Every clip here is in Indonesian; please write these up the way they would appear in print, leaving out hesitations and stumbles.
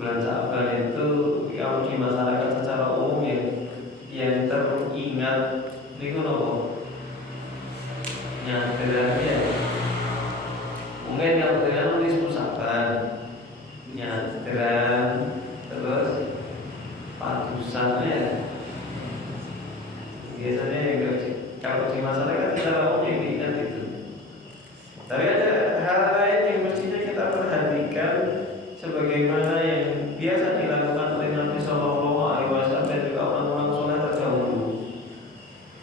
bulan Sa'ban itu kalau di masyarakat secara umum yang teringat niku nopo? Nyadran ya. Mungkin yang teringat nisfu Sa'ban. Nyadran terus padusan ya. Biasanya kalau di masyarakat secara umum yang diingat itu. Tapi ada hal lain yang mestinya kita perhatikan sebagaimana yang biasa dilakukan oleh Nabi Shallallahu Alaihi Wasallam dan juga orang-orang soleh terdahulu.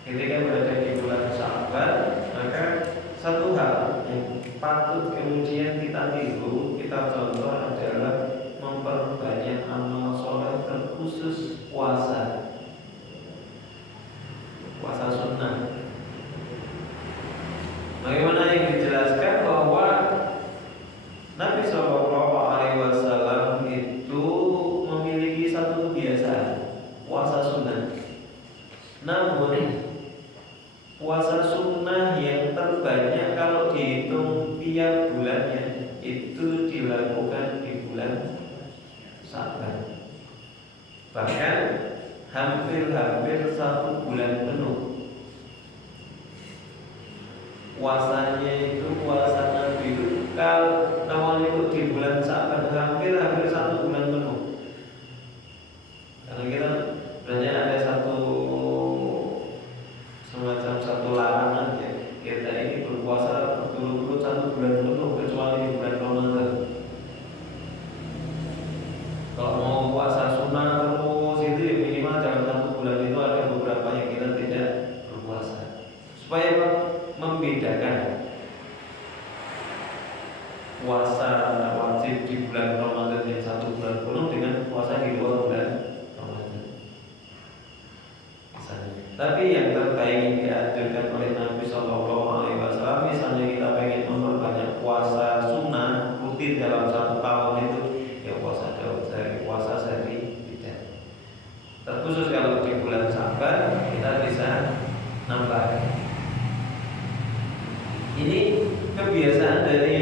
Ketika berada di bulan Sa'ban, maka satu hal yang patut kemudian kita tiru, kita contoh adalah memperbanyak amal soleh terkhusus puasa sunnah. Bagaimana yang dijelaskan bahwa Nabi Shallallahu Alaihi Wasallam itu memiliki satu kebiasaan puasa sunnah. Namun puasa sunnah yang terbanyak kalau dihitung tiap bulannya itu dilakukan di bulan Sa'ban. Bahkan hampir 1 bulan penuh. Puasanya itu puasa Nabi itu kalau awalnya itu di bulan Sa'ban hampir 1 bulan penuh. Karena kita sebenarnya ada semacam satu larangan ya, kita ini berpuasa berturut-turut 1 bulan penuh kecuali di bulan Ramadan. Kalau mau puasa sunnah terus itu ya minimal dalam 1 bulan itu ada beberapa yang kita tidak berpuasa supaya membedakan puasa wajib di bulan Ramadan yang 1 bulan penuh dengan puasa di 2 bulan Ramadan. Tapi yang terbaik yang dianjurkan oleh Nabi Shallallahu Alaihi Wasallam, misalnya kita pengen memperbanyak puasa sunnah rutin dalam 1 tahun itu, ya puasa Daud sehari, puasa sehari tidak. Terkhusus kalau di bulan Sa'ban kita bisa nambah. Ini kebiasaan dari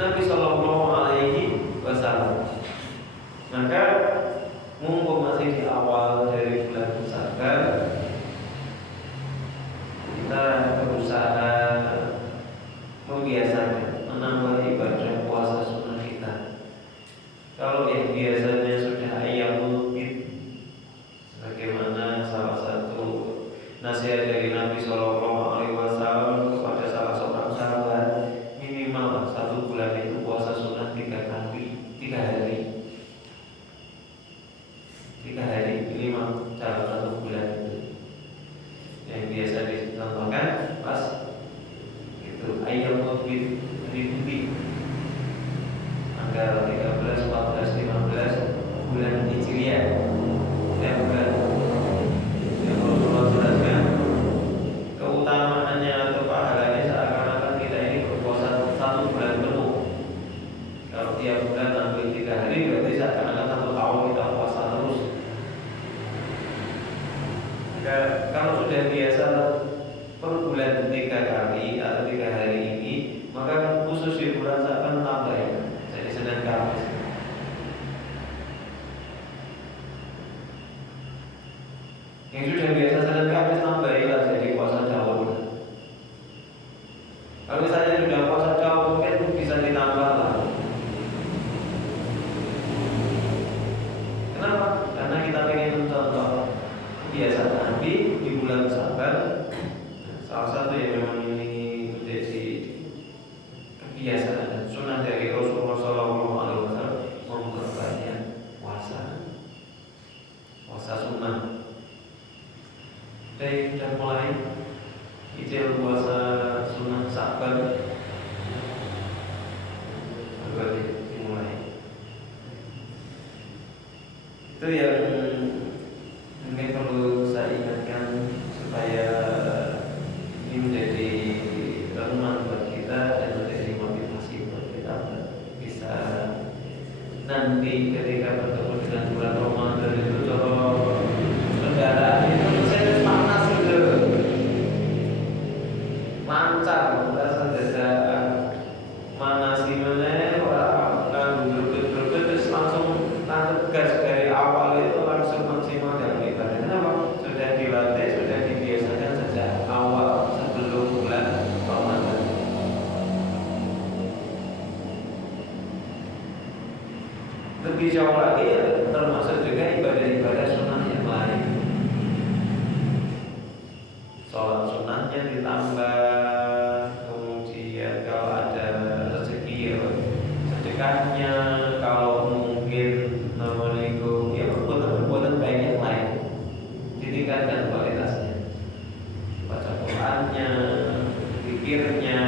Nabi Shallallahu Alaihi Wasallam. Maka mumpung masih di awal dari bulan Sa'ban, kita berusaha membiasakan menambah ibadah puasa sunnah kita. Kalau yang biasanya sudah ayyamul bid, sebagaimana salah satu nasihat dari Nabi Shallallahu Alaihi Wasallam kepada salah seorang sahabat, minimal 1 bulan itu puasa sunnah 3 hari minimal dalam 1 bulan itu. Yang biasa dicontohkan pas itu ayyamul bid, hari tanggal 13, 14, 15 bulan Hijriah. Setiap bulan yang Rasulullah jelaskan keutamaannya atau pahalanya seakan-akan kita ini berpuasa 1 bulan penuh. Kalau tiap bulan ambil 3 hari berarti seakan-akan 1 tahun kita puasa terus. Kalau sudah biasa per bulan 3 kali atau 3 hari ini, maka khusus di bulan Sa'ban tambah ya. Jadi Senin Kamis. Yang sudah biasa Senin Kamis tambahilah jadi puasa Daud. Kalau misalnya sudah puasa Daud mungkin bisa ditambah lah. Kenapa? Karena kita ingin mencontoh kebiasaan Nabi di bulan Sa'ban. Salah satu yang memang ini menjadi kebiasaan dan sunnah dari Rasulullah SAW memperbanyak puasa sunnah. Dari sudah mulai ijil puasa sunnah Sa'ban baru dimulai. Itu yang mungkin perlu saya ingatkan supaya ini menjadi renungan buat kita dan menjadi motivasi buat kita bisa nanti ketika bertemu dengan bulan Ramadan itu kalau kendaraan itu saya panas gitu, lancar, rasa dada mana sih mana orang nggak berget terus langsung tangkap Lebih jauh lagi ya, termasuk juga ibadah-ibadah sunnah yang lain. Sholat sunnahnya ditambah, kemudian kalau ada rezeki ya sedekahnya, kalau mungkin namanya itu ya perbuatan-perbuatan baik yang lain ditingkatkan kualitasnya, baca Qurannya, zikirnya,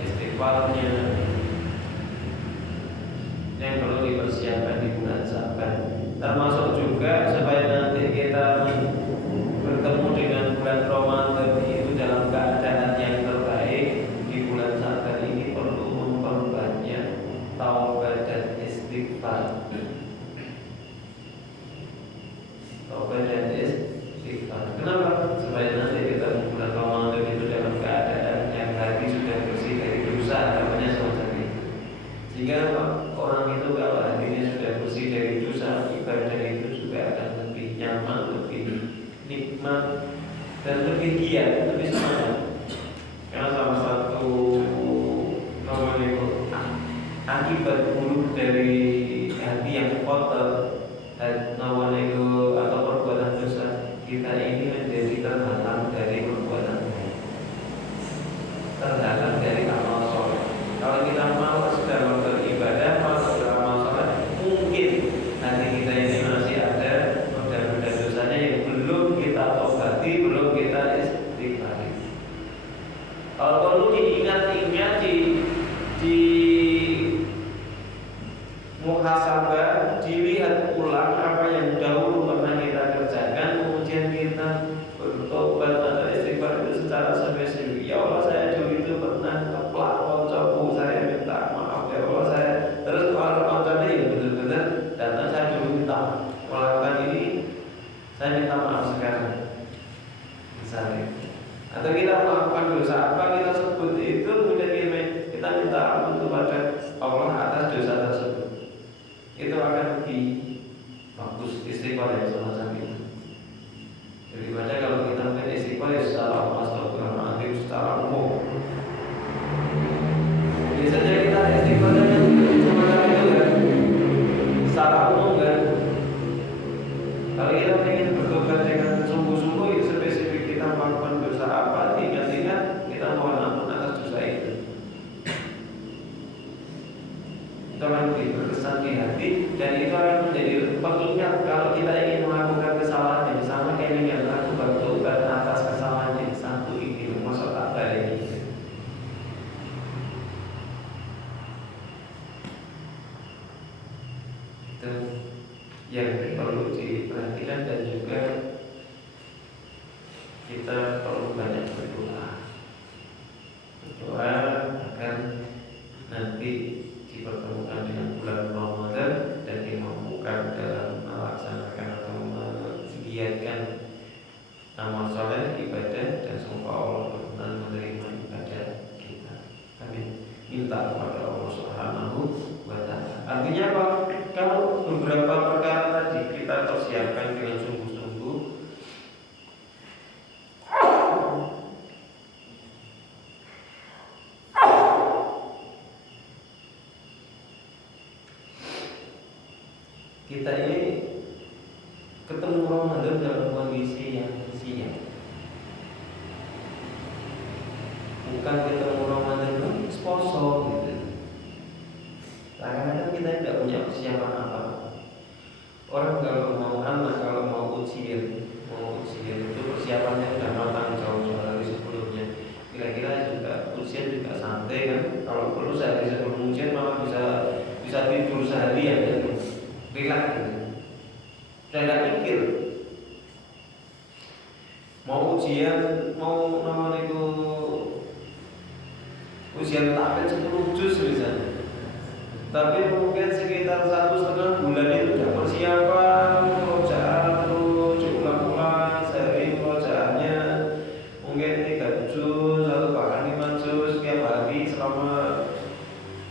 istighfarnya, yang perlu dipersiapkan di bulan Sa'ban. Termasuk juga supaya nanti kita bertemu dengan bulan Ramadan itu dalam keadaan yang terbaik di bulan Sa'ban ini, perlu memperbanyak taubat dan istighfar. Taubat dan istighfar. Kenapa? Supaya nanti kita di bulan Ramadan itu dalam keadaan yang hati sudah bersih dari dosa, namanya semacam itu. Sehingga orang itu kalau hatinya sudah bersih dari dosa, ibadah itu juga akan lebih nyaman, lebih nikmat, dan lebih giat, lebih semangat. Karena salah satu akibat buruk dari hati yang kotor dan atau perbuatan dosa, kita ini menjadi terhalang dari perbuatan baik, terhalang dari amal soleh. Kalau kita malas dalam beribadah, malas dalam amal soleh, mungkin hati kita ini masih ada noda-noda dosanya yang belum kita obati, belum kita istighfari. Kalau perlu diingat-ingat, di muhasabah, dilihat ulang apa yang dahulu pernah kita kerjakan, kemudian kita bertobat atau istighfar itu secara spesifik. Ya Allah, saya dulu itu pernah keplak koncoku, saya minta maaf ya Allah, saya terus kalau konconya ya benar-benar datang, saya dulu minta melakukan ini, saya minta maaf sekarang misalnya. Atau kita melakukan dosa apa, kita sebut itu, kemudian kita minta ampun kepada Allah atas dosa tersebut. Itu akan lebih bagus istighfar yang semacam itu. Daripada kalau kita mungkin istighfar ya secara astagfirullahaladzim, secara umum. Biasanya kita istighfarnya semacam itu kan, secara umum kan. Kalau kita ingin bertobat dengan sungguh-sungguh, ya spesifik kita melakukan dosa apa, ingat-ingat kita mohon ampun atas dosa itu. Itu akan lebih berkesan di hati, dan itu akan menjadi pengingat kalau kita ingin melakukan kesalahan yang sama, kayak ini yang aku bertobat atas kesalahan yang satu ini, masuk tak balik. Itu yang perlu diperhatikan, dan juga kita perlu banyak berdoa agar nanti dipertemukan dengan bulan Ramadan dan dimampukan dalam melaksanakan atau menggiatkan amal soleh, ibadah, dan semoga Allah berkenan menerima ibadah kita. Amin. Minta kepada Allah Subhanahu wa Ta'ala. Artinya apa? Kalau beberapa perkara tadi kita persiapkan dengan sungguh-sungguh, kita ini ketemu Ramadan dalam kondisi yang siap. Bukan ketemu Ramadan sponsor gitu. Kadang-kadang kita tidak punya persiapan apa. Orang kalau mau anak, kalau mau ujian itu persiapannya sudah matang jauh-jauh dari sebelumnya. Kira-kira juga ujian juga santai kan. Kalau perlu sehari sebelum ujian malah bisa tidur seharian kan. Relax gitu. Sudah tidak mikir. Mau ujian, mau namanya itu ujian tamat 10 juz misalnya. Tapi mungkin sekitar 1,5 bulan itu sudah persiapan pekerjaan, terus ulang-ulang sehari pekerjaannya mungkin 3 juz atau bahkan 5 juz setiap hari selama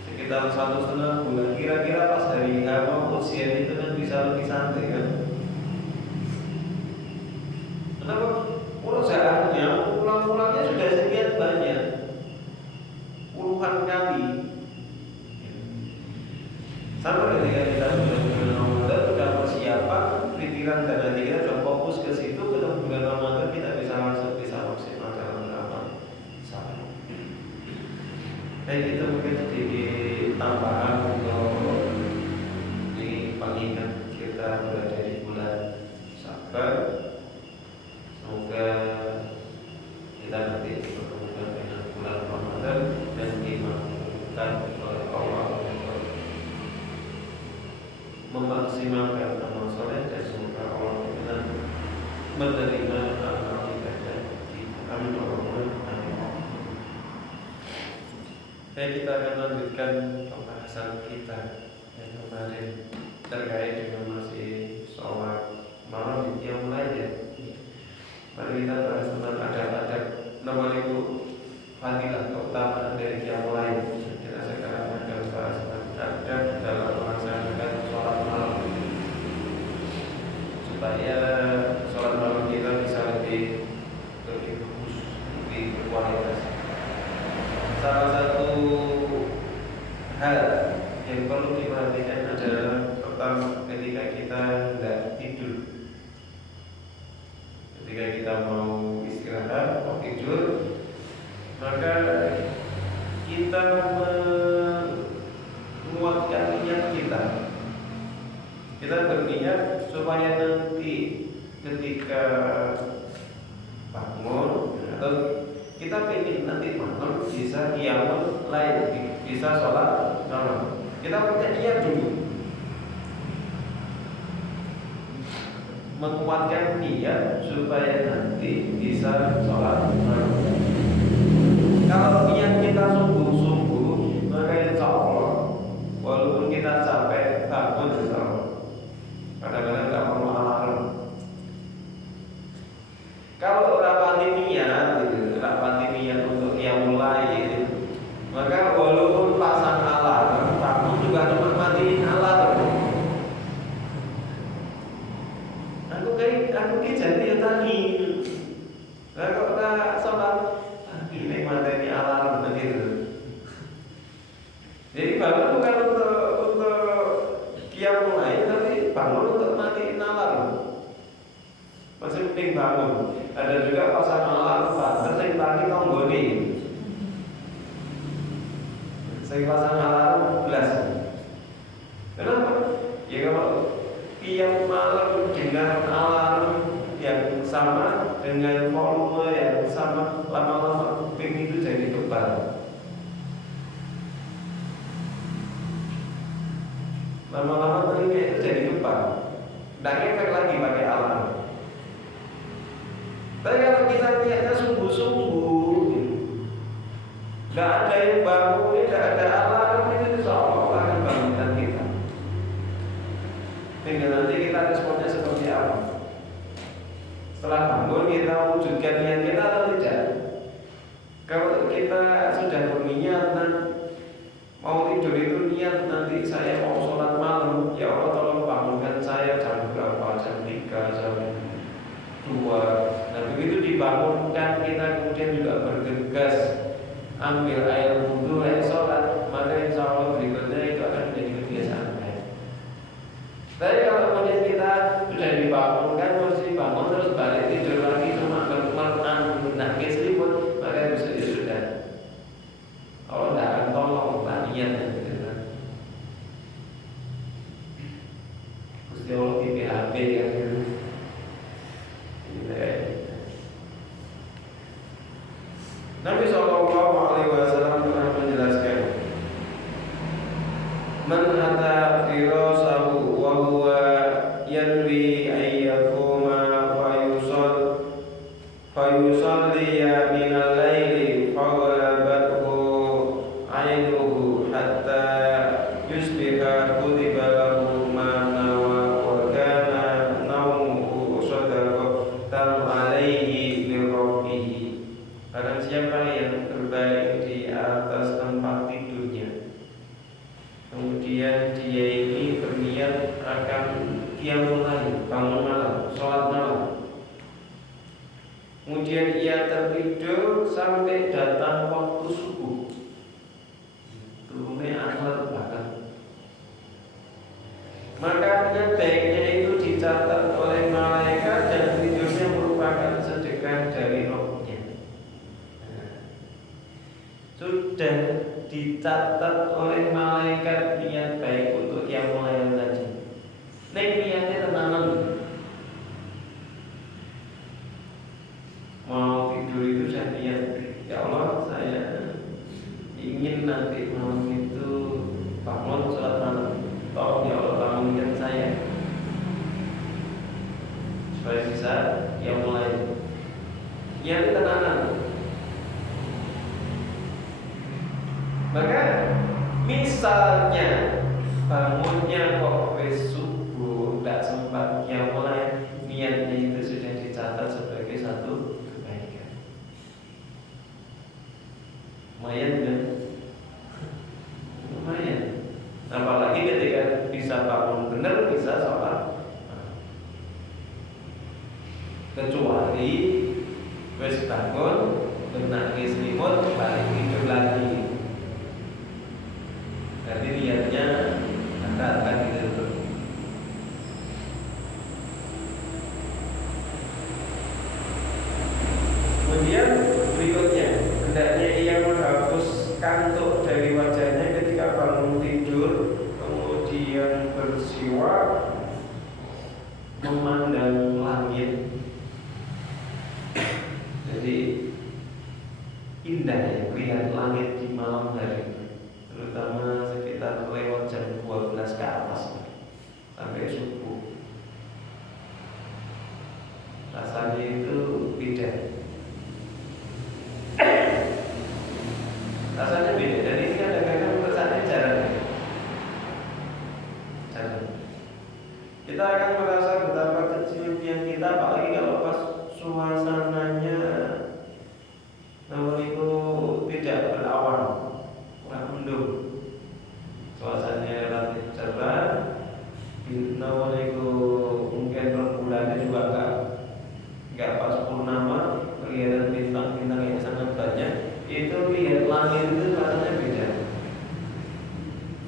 sekitar 1,5 bulan. Kira-kira pas hari mau ujian itu kan bisa lebih santai kan? Kenapa? Pekerjaannya ulang-ulangnya sudah sekian banyak, puluhan kali. Sama ketika kita sudah bulan Ramadan, sudah persiapan, pikiran dan hati kita sudah fokus ke situ, ketemu bulan Ramadan kita bisa langsung bisa maksimal dalam amal sama. Baik, itu mungkin sedikit tambahan untuk ini pengingat kita berada di bulan Sabar. Semoga kita nanti berkemudian dengan bulan Ramadan dan dimampukan oleh Allah memaksimalkan amal soleh dan semoga Allah menerima amal ibadah kita. Amin Allahumma amin. Baik, kita akan lanjutkan pembahasan kita yang kemarin terkait dengan masih sholat malam yang mulai ya. Mari kita bahas tentang adab-adab nomor itu fadilah keutamaan dari qiyamul lail. Kita sekarang akan bahas tentang adab dalam melaksanakan sholat malam supaya sholat malam kita bisa lebih bagus, lebih berkualitas. Salah satu hal yang perlu diperhatikan adalah pertama ketika kita hendak tidur. Ketika kita mau istirahat, mau tidur, maka kita menguatkan niat kita. Kita berniat supaya nanti ketika bangun atau kita ingin nanti malam bisa qiyamul lail, bisa sholat malam. Kita punya niat dulu, menguatkan niat supaya nanti bisa sholat malam. Kalau niat kita sungguh-sungguh, maka insya Allah walaupun kita capek bangun insya Allah. Kadang-kadang nggak perlu alarm. Kalau rapati niat, rapati niat untuk qiyamul lail, maka walaupun pasang alarm, bangun juga cuma matiin alarm. Aku jadi tadi. Lah kok tak sholat ini materi alarm tadi itu. Jadi bangun bukan untuk qiyamul lail, tapi bangun untuk matiin alarm. Masih penting bangun. Ada juga pasang alarm banter sing tadi tonggoni. Sing pasang alarm belas. Kenapa? Ya kalau qiyam malam dengan alarm yang sama, dengan volume yang sama, lama-lama kuping itu jadi kebal. Lama-lama telinga itu jadi kebal. Nggak ngefek lagi pakai alarm. Tapi kalau kita niatnya sungguh-sungguh, nggak ada yang bangun, nggak ada alarm, itu insya Allah akan bangunkan kita. Tinggal nanti kita responnya seperti apa. Setelah bangun kita wujudkan niat kita atau tidak. Kalau kita sudah berniat mau tidur itu niat nanti saya mau sholat malam, ya Allah tolong bangunkan saya jam berapa, jam 3, jam 2. Nah begitu dibangunkan kita kemudian juga bergegas ambil air wudhu, air sholat, maka insya Allah berikutnya itu akan menjadi kebiasaan baik. Tapi kalau kemudian kita sudah dibangunkan, mesti bangun terus balik tidur lagi cuma nangis selimut, maka bisa ya sudah. Allah tidak akan tolong latihannya gitu kan. Gusti Allah di PHP kan gitu. Nabi Sallallahu Alaihi Wasallam pernah menjelaskan, man ata firasahu wa huwa yanwi ayyakuma fayusalliya minal laili fawalabathu ainuhu hatta yusbiha kutiba lahu ma nawa wa kana naumuhu sadaqatan alaihi li rabbih. Barang siapa yang terbaring di atas tempat tidurnya, kemudian dia ini berniat akan qiyamul lail, bangun malam, sholat malam, kemudian ia tertidur sampai datang waktu subuh, turunnya asal bahkan makanya baiknya itu dicatat oleh malaikat dan tidurnya merupakan sedekah dari rohnya. Sudah dicatat oleh malaikat niat baik untuk yang mulai tadi. Nek niatnya tenanan, mau tidur itu saya niat, ya Allah saya ingin nanti malam itu bangun sholat malam. Tolong ya Allah bangunkan saya supaya bisa yang mulai. Niat tenanan. Maka misalnya bangunnya kok subuh tidak sempat yang mulai, niatnya itu sudah dicatat sebagai satu kebaikan. Lumayan kan? Lumayan. Apalagi ketika bisa bangun benar, bisa sholat. Kecuali wis bangun, benak selimut, balik tidur lagi. Jadi niatnya akan gitu. Kemudian berikutnya, hendaknya ia menghapus kantuk dari wajahnya ketika bangun tidur, kemudian bersiwak, memandang langit. Jadi indah ya melihat langit di malam hari, terutama sekitar lewat jam 12 ke atas sampai subuh. Rasanya itu beda. Rasanya beda. Dan ini kadang-kadang rasanya jarang. Kita akan merasa betapa kecilnya kita, apalagi kalau pas suasananya namun itu tidak berawan, kurang mendung, suasananya relatif cerah. Namun itu mungkin rembulannya juga enggak pas purnama, kelihatan bintang-bintang yang sangat banyak. Itu lihat langit itu rasanya beda.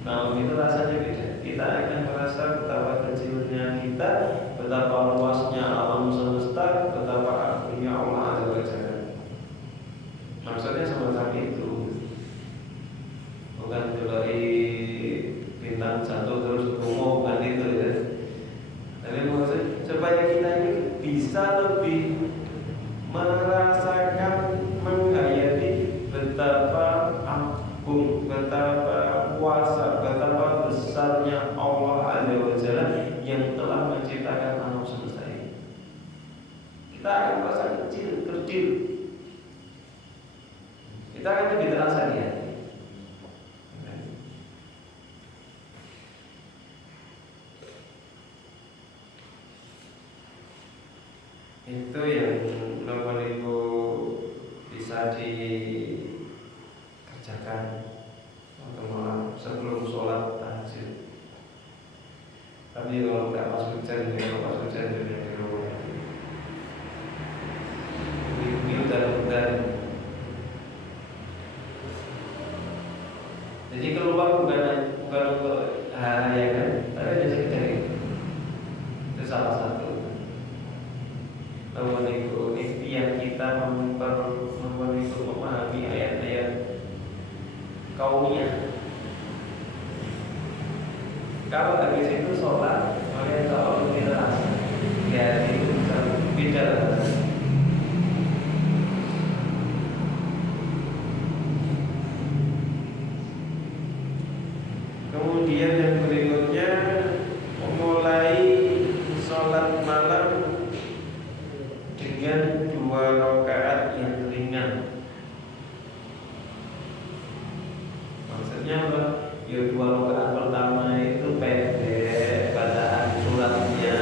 Malam itu rasanya beda. Kita akan merasa betapa kecilnya kita, betapa luasnya alam semesta, betapa agungnya Allah Azza wa Jalla. Maksudnya semacam itu. Bukan dari bintang jatuh terus umum, bukan itu ya. Tapi maksudnya supaya kita ini bisa lebih merasakan, menghayati betapa agung, betapa kuasa, betapa besarnya Allah Azza wa Jalla yang telah menciptakan alam semesta ini. Kita akan merasa kecil. Kita akan lebih terasa dia. Itu yang nomor itu bisa dikerjakan waktu malam sebelum sholat tahajud. Tapi kalau nggak pas hujan, jadi di rumah. Ini hujan. Jadi keluar bukan untuk hal yang kan, tapi ada sekedar itu salah satu. Namun itu ikhtiar kita memahami ayat-ayat kaumnya. Kalau habis itu sholat, maka kalau kita rasa ya itu bisa beda. Kemudian yang berikutnya memulai sholat malam dengan 2 rakaat yang ringan. Maksudnya apa? Ya 2 rakaat pertama itu pendek bacaan suratnya,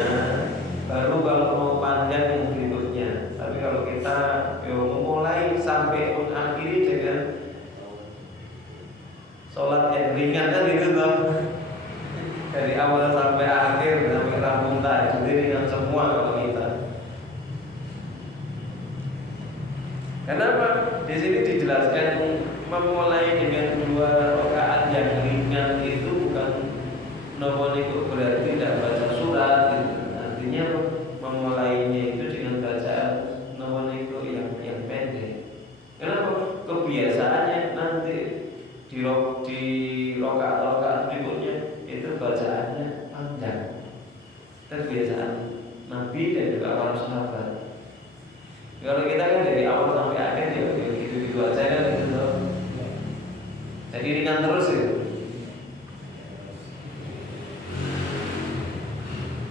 baru kalau mau panjang yang berikutnya. Tapi kalau kita memulai sampai mengakhiri dengan sholat yang ringan kan gitu loh. Dari awal sampai akhir sampai rampung tadi ringan semua kalau kita. Kenapa? Di sini dijelaskan memulai dengan 2 rakaat yang ringan itu bukan nomor itu berarti tidak baca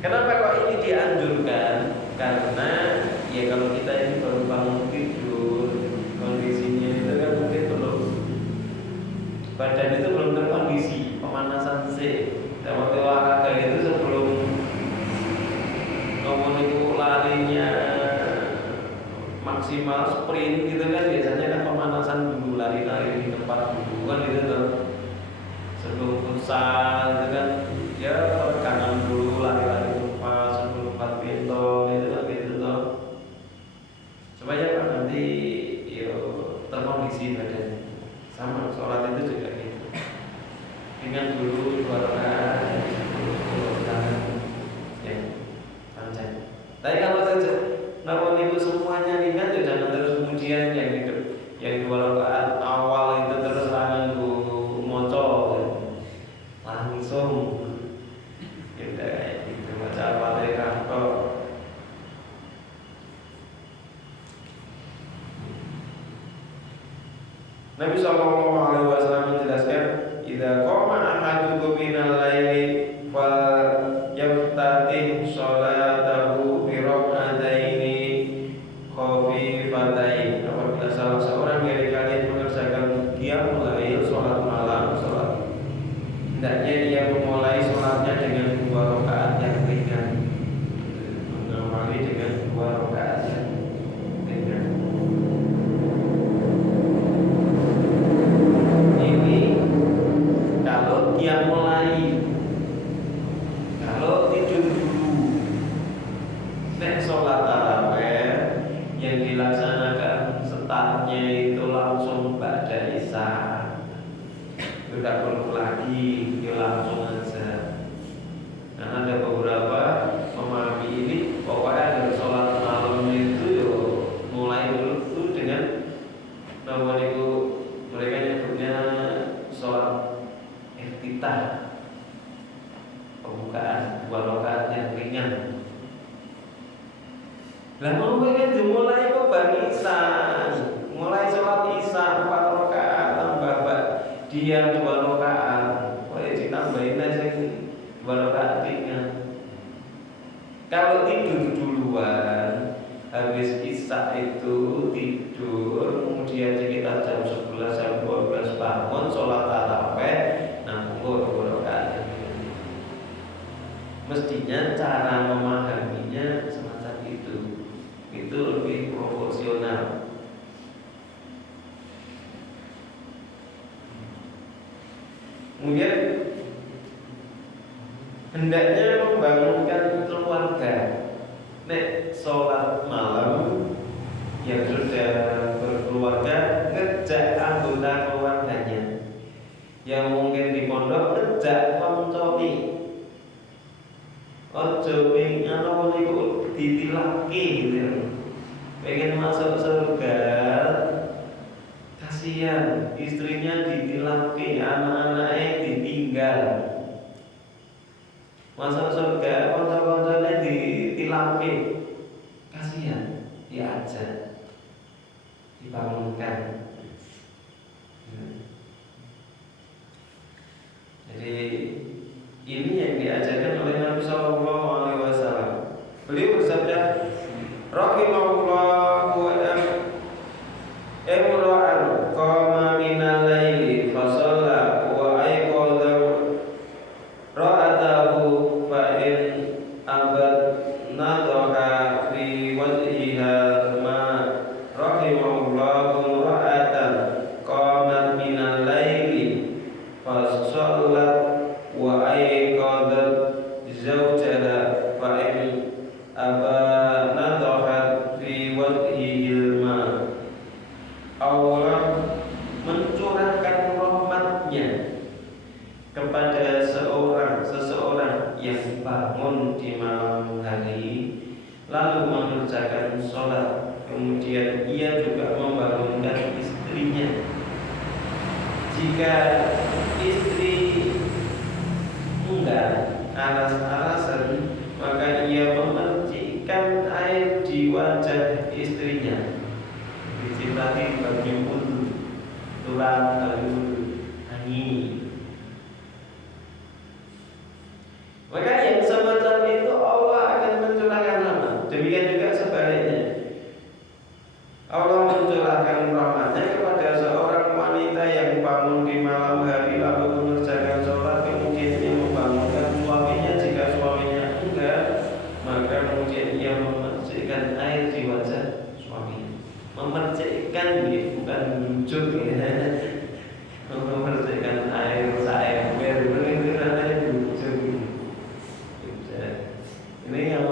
Kenapa kok ini dianjurkan? Karena ya kalau kita ini baru bangun tidur, kondisinya itu kan mungkin belum, badan itu belum terkondisi, pemanasan sih. Dan waktu olahraga itu sebelum ngomong itu larinya maksimal sprint gitu kan, biasanya kan pemanasan dulu, lari-lari di tempat dulu kan gitu tuh. Sebelum futsal gitu kan, ya peregangan dulu, lari-lari tempat sebelum badminton itu kan gitu tuh. Supaya kan nanti yo terkondisi badan. Sama sholat itu juga gitu. Dengan dulu 2 rakaat, ya panjang. Tapi kalau namun itu semuanya ringan, ya jangan terus kemudian yang 2 rakaat awal itu terus langsung moco, langsung ya udah kayak gitu, baca Al-Fatihah kok. Nabi sallallahu alaihi wasallam menjelaskan, "Idza qama ahadukum minal laili fal yaftatih sholatahu bi rak'ataini khafifatain." Apabila salah seorang dari kalian mengerjakan qiyamul lail, salat malam, hendaknya dia memulai salatnya dengan 2 rakaat yang ringan. Mengawali dengan 2 rakaat yang ringan. Kalau dia mulai, kalau tidur dulu, nek sholat tarawih yang dilaksanakan startnya itu langsung ba'da isya, tidak perlu lagi, dia langsung aja. Nah ada beberapa memahami ini, pokoknya dari sholat malam itu yo mulai dulu tuh dengan nama itu mereka nyebutnya sholat iftitah, pembukaan 2 rakaat yang ringan. Lah mau pengen dimulai kok bang isya, mulai sholat isya 4 rakaat tambah dia 2 rakaat, boleh ditambahin aja 2 rakaat ringan. Kalau tidur duluan, habis isya itu tidur, kemudian sekitar jam 11 jam 12 bangun sholat tarawih, mestinya cara memahaminya semacam itu lebih proporsional. Kemudian hendaknya membangunkan keluarga. Nek sholat malam yang sudah berkeluarga, ngejak anggota keluarganya. Yang mungkin di pondok, ngejak konconi. Ojo ping ana niku ditilaki gitu. Pengen masuk surga, kasihan istrinya ditilaki, anak-anaknya ditinggal. Masuk surga, kanca-kancane ditilaki, kasihan, diajak, dibangunkan. Jadi ini yang diajarkan oleh Nabi Sallallahu Alaihi Wasallam. Beliau bersabda, "Rahimahullahu imra'an qama minal laili fa shalla wa ayqadha ra'atahu fa in abad nadha fi wajhiha ma rahimahullahu ra'atan qama minal laili fa shalla wa ayqadat zawjaha fa in abanadhat fi wajhihil ma. Allah mencurahkan rahmatnya kepada seseorang yang bangun di malam hari lalu mengerjakan sholat, kemudian ia juga membangunkan istrinya. Jika istri enggak alas-alasan, maka ia memercikkan air di wajah istrinya, diciptati bagi wudu, tulang bagi wudu, angin. Maka yang semacam itu ikan bukan lucu ya. Membersihkan air ember itu namanya lucu. Ini yang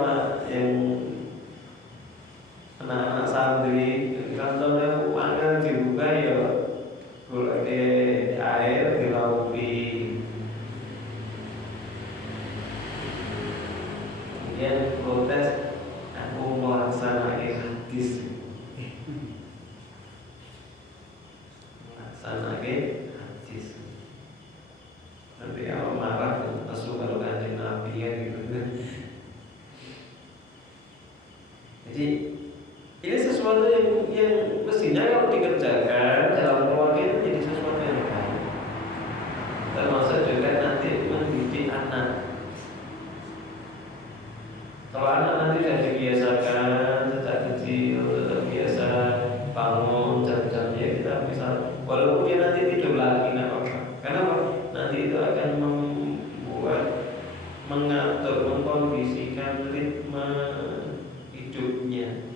anak-anak santri kantornya makan dibuka ya gulai air dilaupi. Kemudian protes, aku melaksanakan hadis. Melaksanakan hadis. Nanti kalau marah lesu kalau kanjeng Nabi ya gitu. Jadi ini sesuatu yang mestinya kalau dikerjakan dalam keluarga itu jadi sesuatu yang baik. Termasuk juga nanti mendidik anak. Kalau anak nanti sudah dibiasakan sejak kecil, terbiasa bangun jam-jamnya kita bisa, walaupun dia nanti tidur lagi, nah apa? Karena nanti itu akan mengatur, mengkondisikan ritme hidupnya,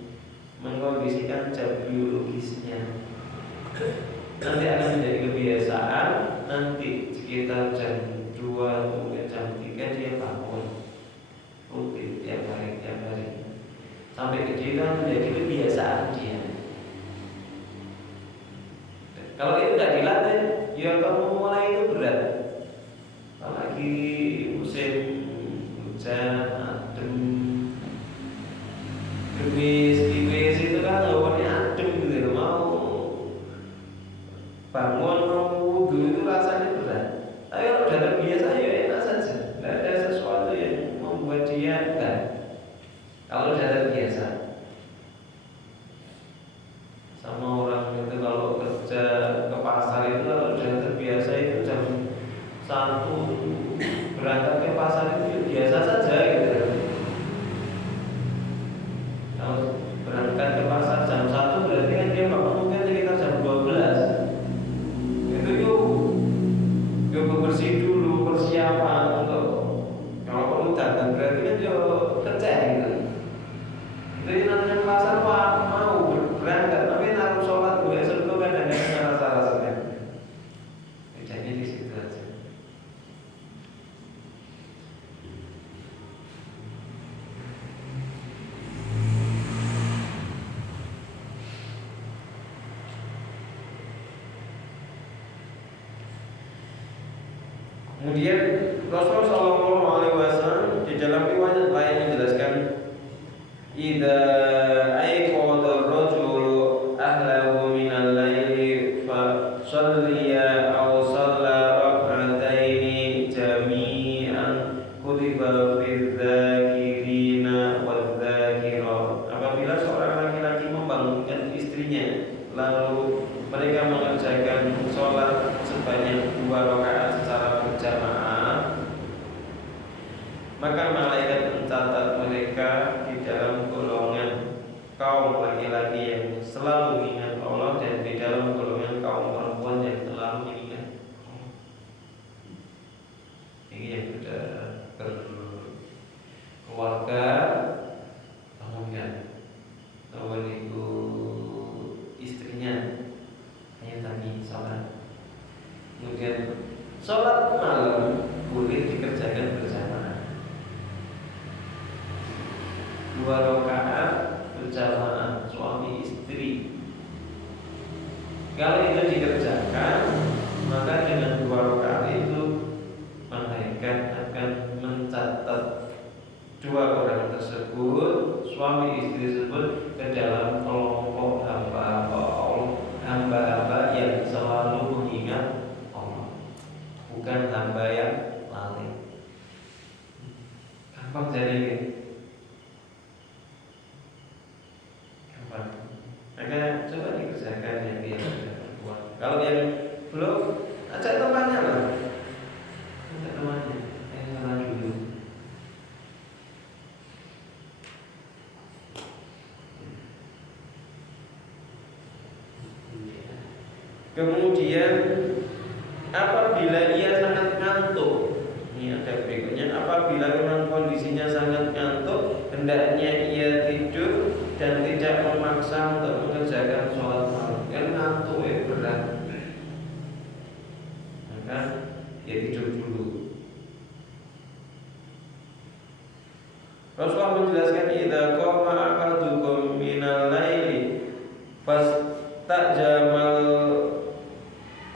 mengkondisikan jam biologisnya. Nanti akan menjadi kebiasaan. Nanti sekitar jam 2 mungkin jam 3 dia bangun rutin tiap hari sampai gede kan menjadi kebiasaan dia. Kalau itu tidak dilatih, ya kamu mulai itu berat. Apalagi musim hujan, adem, gerimis itu kan hawannya adem gitu. Mau bangun mau wudhu itu rasanya berat. Tapi kalau sudah terbiasa ya enak saja. Tidak ada sesuatu yang membuat dia berat. Kalau sudah terbiasa. Sama orang itu kalau kerja ke pasar itu kalau sudah terbiasa itu jam 1 berangkat ke pasar itu biasa saja gitu. Kalau berangkat ke pasar jam 1 berarti kan dia bangun mungkin sekitar jam 12. Itu yuk bersih dulu, persiapan untuk kalau perlu datang berarti kan yuk kerja gitu. Itu namanya pasar mau berangkat tapi naruh sholat gue itu kadang-kadang rasa-rasanya. Bedanya di situ aja. Kemudian Rasulullah SAW di dalam riwayat lain menjelaskan, idza ayqadha ar-rajulu ahlahu minal laili fa shalliya aw shalla rak'ataini jami'an kutiba fidz-dzakirina wadz-dzakirat. Apabila seorang laki-laki membangunkan istrinya lalu mereka mengerjakan sholat sebanyak 2 rakaat secara berjamaah, maka malaikat mencatat mereka di dalam golongan kaum laki-laki yang selalu mengingat Allah dan di dalam golongan kaum perempuan yang selalu mengingat Allah. Ini yang sudah berkeluarga, bangunkan ibu istrinya hanya tadi sholat. Kemudian sholat malam boleh dikerjakan berjamaah 2 rakaat berjamaah suami istri. Kalau itu dikerjakan, maka dengan 2 rakaat itu malaikat akan mencatat 2 orang tersebut, suami istri tersebut, ke dalam kelompok hamba-hamba Allah, hamba-hamba yang selalu mengingat Allah, bukan hamba yang lalai. Gampang jadi ini. Gampang. Maka coba dikerjakan yang dia sudah berbuat. Kalau yang belum, ajak temannya lah. Ajak temannya. Salah dulu. Kemudian apabila ia sangat ngantuk, ini ada berikutnya, apabila memang kondisinya sangat ngantuk, hendaknya ia tidur dan tidak memaksa untuk mengerjakan sholat malam. Rasulullah menjelaskan idza qama ahadukum minal laili fastajamal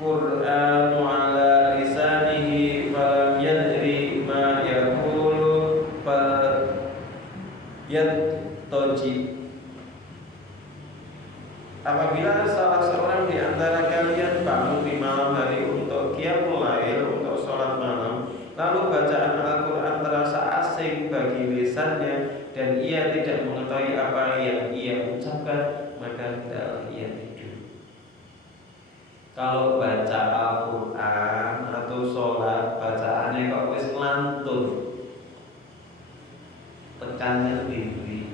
Qur'anu ala lisanihi falam yadri ma yaqulu yattaji. Apabila salah seorang di antara kalian bangun di malam hari untuk qiyamul lail, untuk sholat malam, lalu bacaan Al-Quran terasa asing bagi lisannya dan ia tidak mengetahui apa yang ia ucapkan, maka hendaklah ia tidur. Kalau baca Al-Quran atau sholat bacaannya kok wis lantun, tekannya tinggi.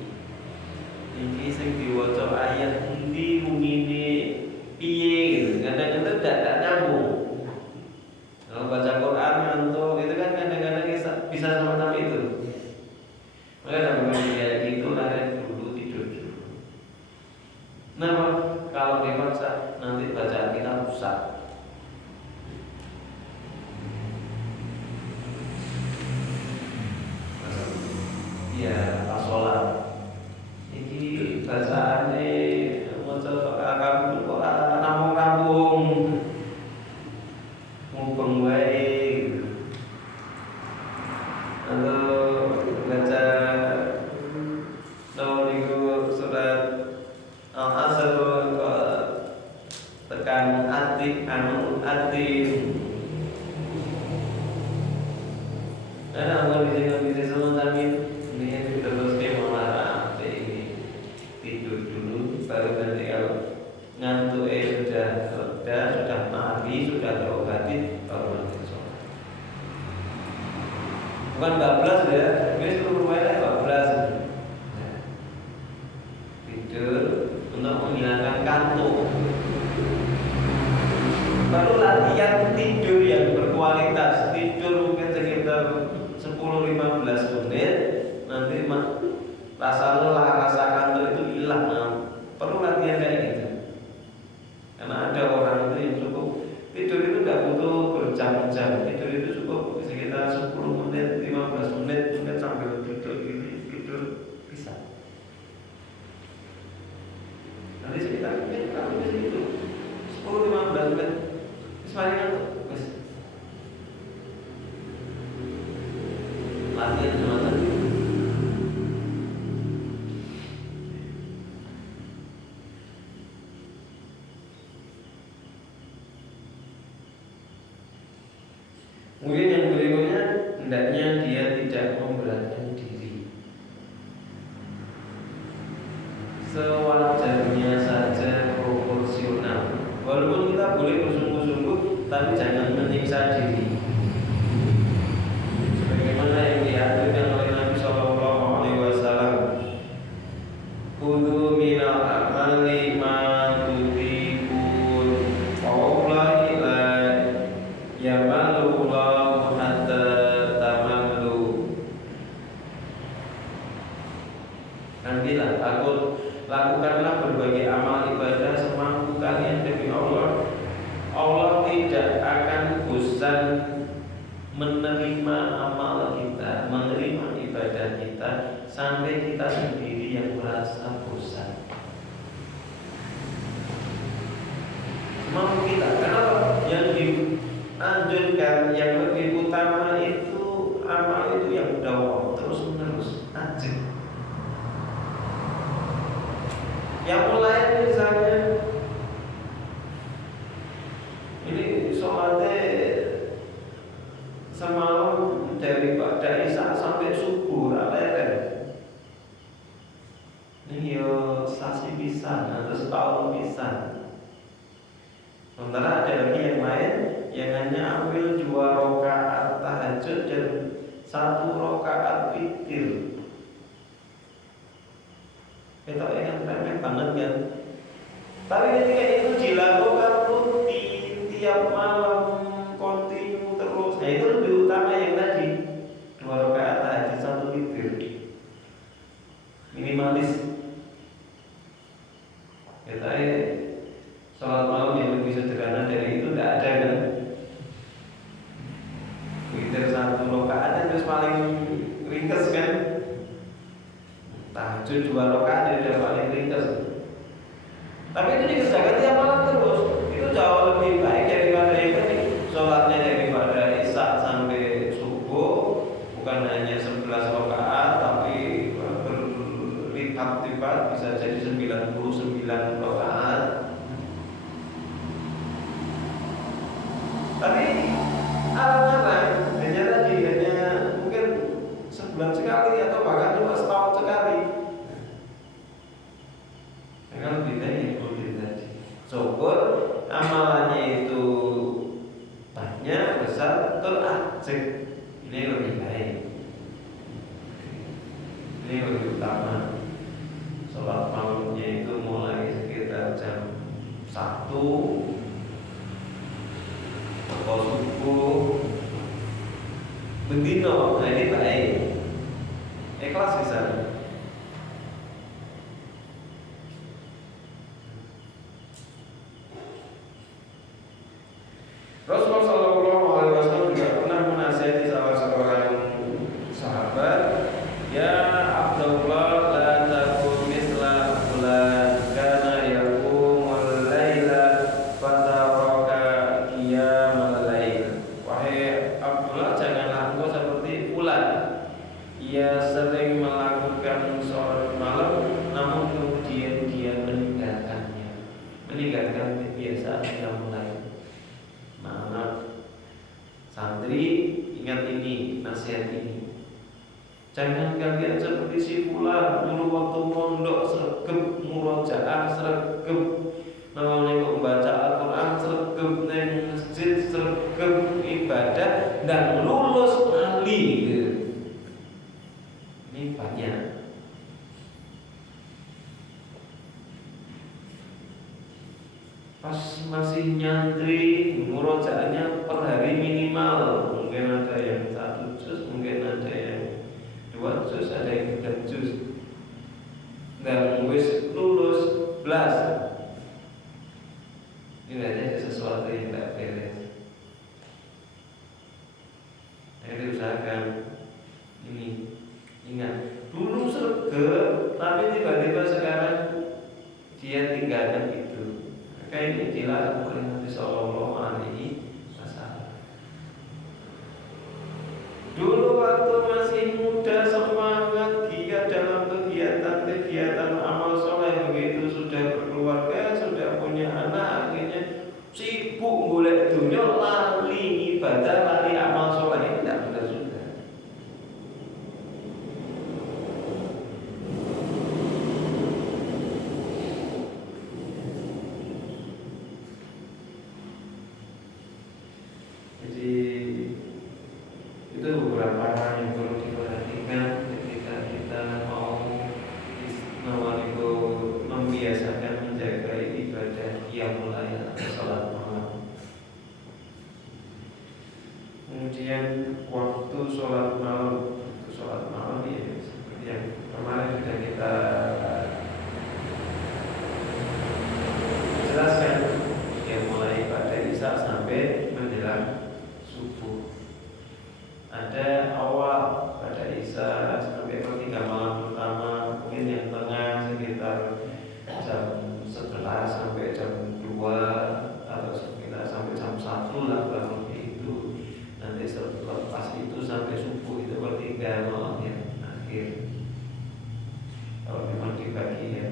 Iki sing diwaca ayat endi ngene piye gitu. Kadang-kadang tidak nyambung. Kalau baca Quran ngantuk itu kan kadang-kadang bisa semacam itu. Maka dalam kayak gitu lari dulu tidur dulu. Nah, kalau dipaksa nanti bacaan kita rusak. Ya, pas sholat ini bacaannya maca kamu kok namung-namung mumpung wae gitu. Atau baca niku surat Al-Asr tekan ati ada mau di semacam ini terus dia melarang tidur dulu baru nanti kalau ngantuk sudah reda, sudah mati, sudah terobati baru nanti sholat. Bukan bablas ya, ini suruh rumahnya bablas. Tidur untuk menghilangkan kantuk. Baru latihan tidur yang berkualitas. Tidur mungkin sekitar 10-15 menit, nanti rasa lelah, rasa kantuk itu hilang. Nah, perlu latihan kayak gitu. Karena ada orang itu yang cukup tidur itu nggak butuh berjam-jam. Tidur itu cukup sekitar 10 menit, 15 menit, mungkin sambil duduk gini tidur bisa. Nanti sekitar mungkin kalau di situ 10-15 menit, semuanya ngantuk. Latihan semacam itu. Kemudian yang berikutnya, hendaknya dia tidak memberatkan diri. Sewajarnya saja, proporsional. Walaupun kita boleh bersungguh-sungguh, tapi jangan menyiksa diri. Sebagaimana yang diaturkan oleh Nabi Sallallahu Alaihi Wasallam, kudu minal amali ma tutibun, wallahi la yamalullahu hatta tamallu. Nantilah lakukanlah berbagai amal ibadah semampu kalian demi Allah. Allah tidak akan bosan menerima amal kita, menerima ibadah kita sampai kita sendiri yang merasa bosan. Semampu kita. Kenapa? Yang dianjurkan, yang lebih utama itu amal itu yang dawam terus menerus aja. Yang mulai misalnya ini sholatnya semalam dari pada isya sampai subuh leren. Ini yo sasi pisan atau setahun pisan. Sementara ada lagi yang lain yang hanya ambil 2 rakaat tahajud dan 1 rakaat witir. Itu yang remeh banget kan. Tapi ketika itu dilakukan rutin tiap malam kontinu terus, nah itu lebih utama yang tadi 2 rakaat tahajud 1 witir. Minimalis. Kita sholat malam yang lebih sederhana dari itu tidak ada kan. Witir 1 rakaat terus paling ringkas kan. tahajud 2 rakaat udah paling ringkas. Tapi itu dikerjakan tiap malam terus, itu jauh lebih baik daripada yang tadi sholatnya daripada isya sampai subuh, bukan hanya 11 rakaat tapi berlipat-lipat bisa jadi 99 rakaat. Tapi alang-alang hanya mungkin sebulan sekali atau bahkan cuma setahun sekali. Nah, lebih baik seperti tadi. Syukur amalannya itu banyak, besar, terajak. Ini lebih baik. Ini lebih utama. Sholat malamnya itu mulai sekitar jam 1 atau subuh bendino. Nah ini baik, ikhlas bisa. Rasulullah SAW juga pernah menasihati salah seorang sahabat, ya Abdullah, la takun misla fulan kana yaqumul laila fataraka qiyamal lail. Wahai Abdullah, janganlah engkau seperti fulan, ia sering melakukan sholat malam namun kemudian dia meninggalkan kebiasaan yang lain. Nah, santri ingat ini, nasihat ini. Jangan kalian seperti si fulan dulu waktu mondok sregep murojaah, sregep namanya membaca Al-Quran, sregep neng masjid, sregep ibadah dan lulus wali. Ini banyak. Pas masih nyantri, murojaahnya per hari minimal. Mungkin ada yang 1 juz, mungkin ada yang 2 juz, ada yang 3 juz. Dan wis lulus belas. Ini ada sesuatu yang tak beres. Jadi usahakan ini. Ingat, dulu sergap, tapi tiba-tiba sekarang dia tinggalkan itu. Maka ini dilarang oleh Nabi Sallallahu Alaihi Wasallam. Dulu waktu masih muda semangat dia dalam kegiatan amal soleh, begitu sudah berkeluarga, sudah punya anak, akhirnya sibuk golek dunia, lali ibadah, lali amal soleh. Ini tidak benar sudah. Itu beberapa hal yang perlu diperhatikan ketika kita mau membiasakan menjaga ibadah qiyamul lail atau salat malam. Kemudian waktu salat malam, ya seperti yang kemarin sudah kita jelaskan, yang mulai pada isya sampai menjelang subuh. Ada awal pada isya sampai per 3 malam pertama, mungkin yang tengah sekitar jam 11 sampai jam 2 atau sekitar sampai jam 1 lah kurang lebih itu. Nanti selepas itu sampai subuh itu per 3 malam yang akhir. Kalau memang dibagi ya.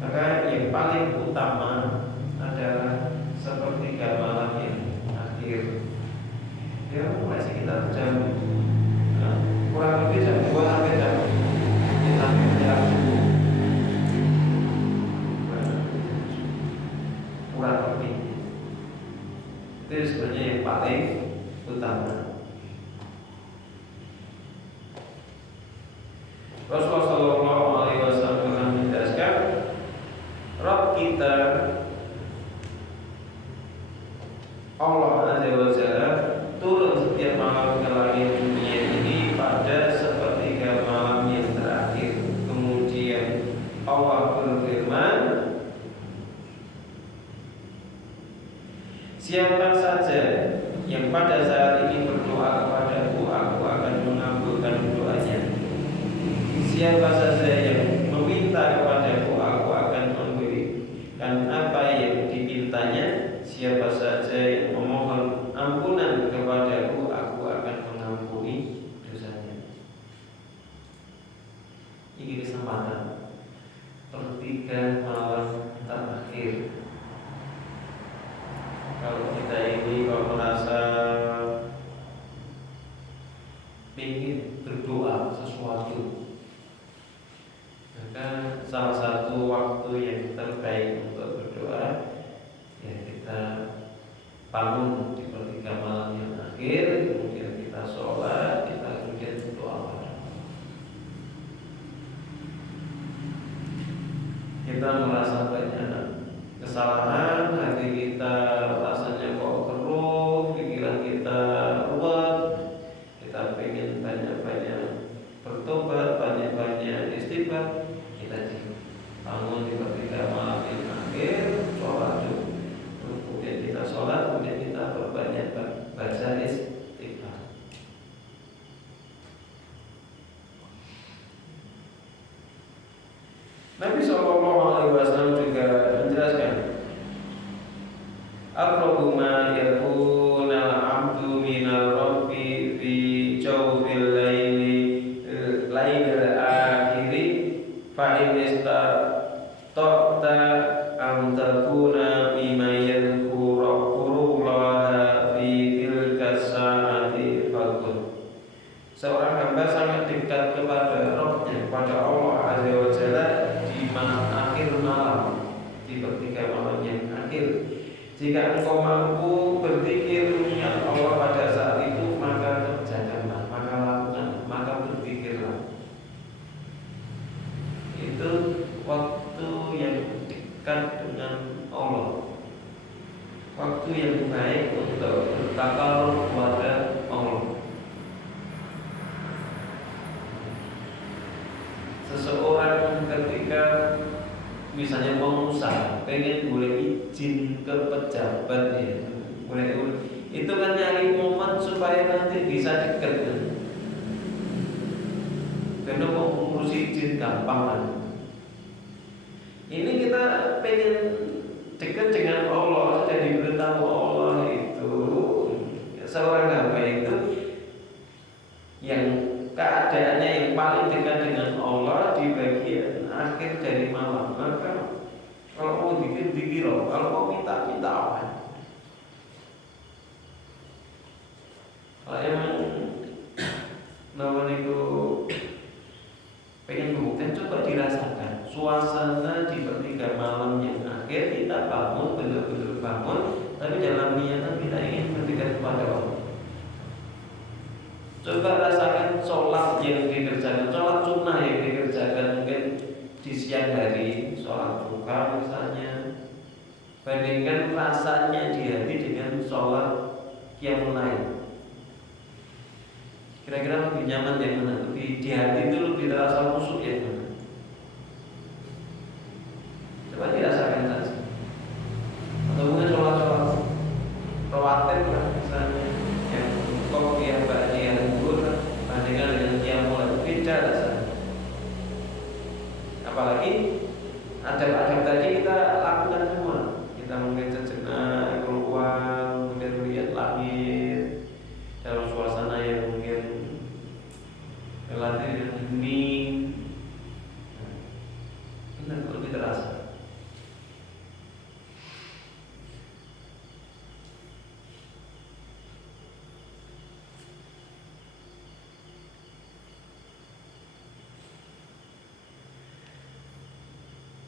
Maka yang paling utama adalah sepertiga malam yang akhir. Ya mulai sekitar jam kurang lebih jam 2 sampai jam subuh. Kurang lebih. Itu sebenarnya yang paling utama. Rasulullah Shallallahu Alaihi Wasallam menjelaskan, Rabb kita Allah Azza wa Jalla turun setiap malam ke langit dunia ini pada sepertiga malam yang terakhir. Kemudian Allah berfirman, siapa saja yang pada saat ini berdoa kepadaku, aku akan mengabulkan doanya. Siapa saja yang ini kesempatan pertiga malam terakhir. Kalau kita ini merasa ingin berdoa sesuatu, maka salah satu waktu yang terbaik untuk berdoa ya kita bangun di pertiga malam yang akhir, kemudian kita sholat, kita kemudian berdoa. Kita merasa banyak kesalahan, hati kita rasanya kok keruh, pikiran kita ruwet, kita pengen banyak-banyak bertobat, banyak-banyak istighfar. Kita bangun di pertiga malam yang akhir, sholat dulu, kemudian kita sholat, kemudian kita berbanyak baca istighfar. Nabi SAW juga menjelaskan, aqrabu ma yakuna al-'abdu minal rabbi fi jawfil lailil akhiri fa in istata'ta an takuna mimma yadhkurullaha fi tilka sa'ati faqul. Seorang hamba sangat dekat kepada Rabb-nya, kepada Allah Azza wa Jalla di akhir malam, di pertiga malam yang akhir. Jika engkau mampu berzikir mengingat Allah pada saat itu, maka kerjakanlah, maka lakukan, maka berzikirlah. Itu waktu yang dekat dengan Allah, waktu yang baik untuk bertakal kepada Allah. Seseorang ketika misalnya pengusaha pengen boleh izin ke pejabat ya, boleh itu kan nyari momen supaya nanti bisa dekat kan? Karena mau ngurus izin gampang kan. Ini kita pengen dekat dengan Allah, sudah diberitahu Allah itu seorang hamba itu yang keadaannya yang paling dekat dengan Allah di bagian akhir dari malam. Maka kalau mau dikir, kalau mau minta apa? Kalau emang namanya itu pengen bukti, coba dirasakan suasana di pertiga malam yang akhir. Kita bangun, benar-benar bangun, tapi dalam niatan kita ingin mendekat kepada Allah. Coba rasakan sholat yang dikerjakan, sholat sunnah yang dikerjakan mungkin di siang hari, sholat duha misalnya, bandingkan rasanya di hati dengan sholat yang lain. Kira-kira lebih nyaman yang mana? Lebih di hati itu lebih terasa khusyuk yang mana? Coba dirasakan saja. Atau mungkin sholat-sholat rawatib lah misalnya, yang kok yang bagian bandingkan dengan yang mulai beda rasanya. Apalagi adab-adab tadi kita lakukan semua. Kita mungkin sejenak keluar, kemudian melihat langit dalam suasana yang mungkin relatif hening. Benar, lebih terasa.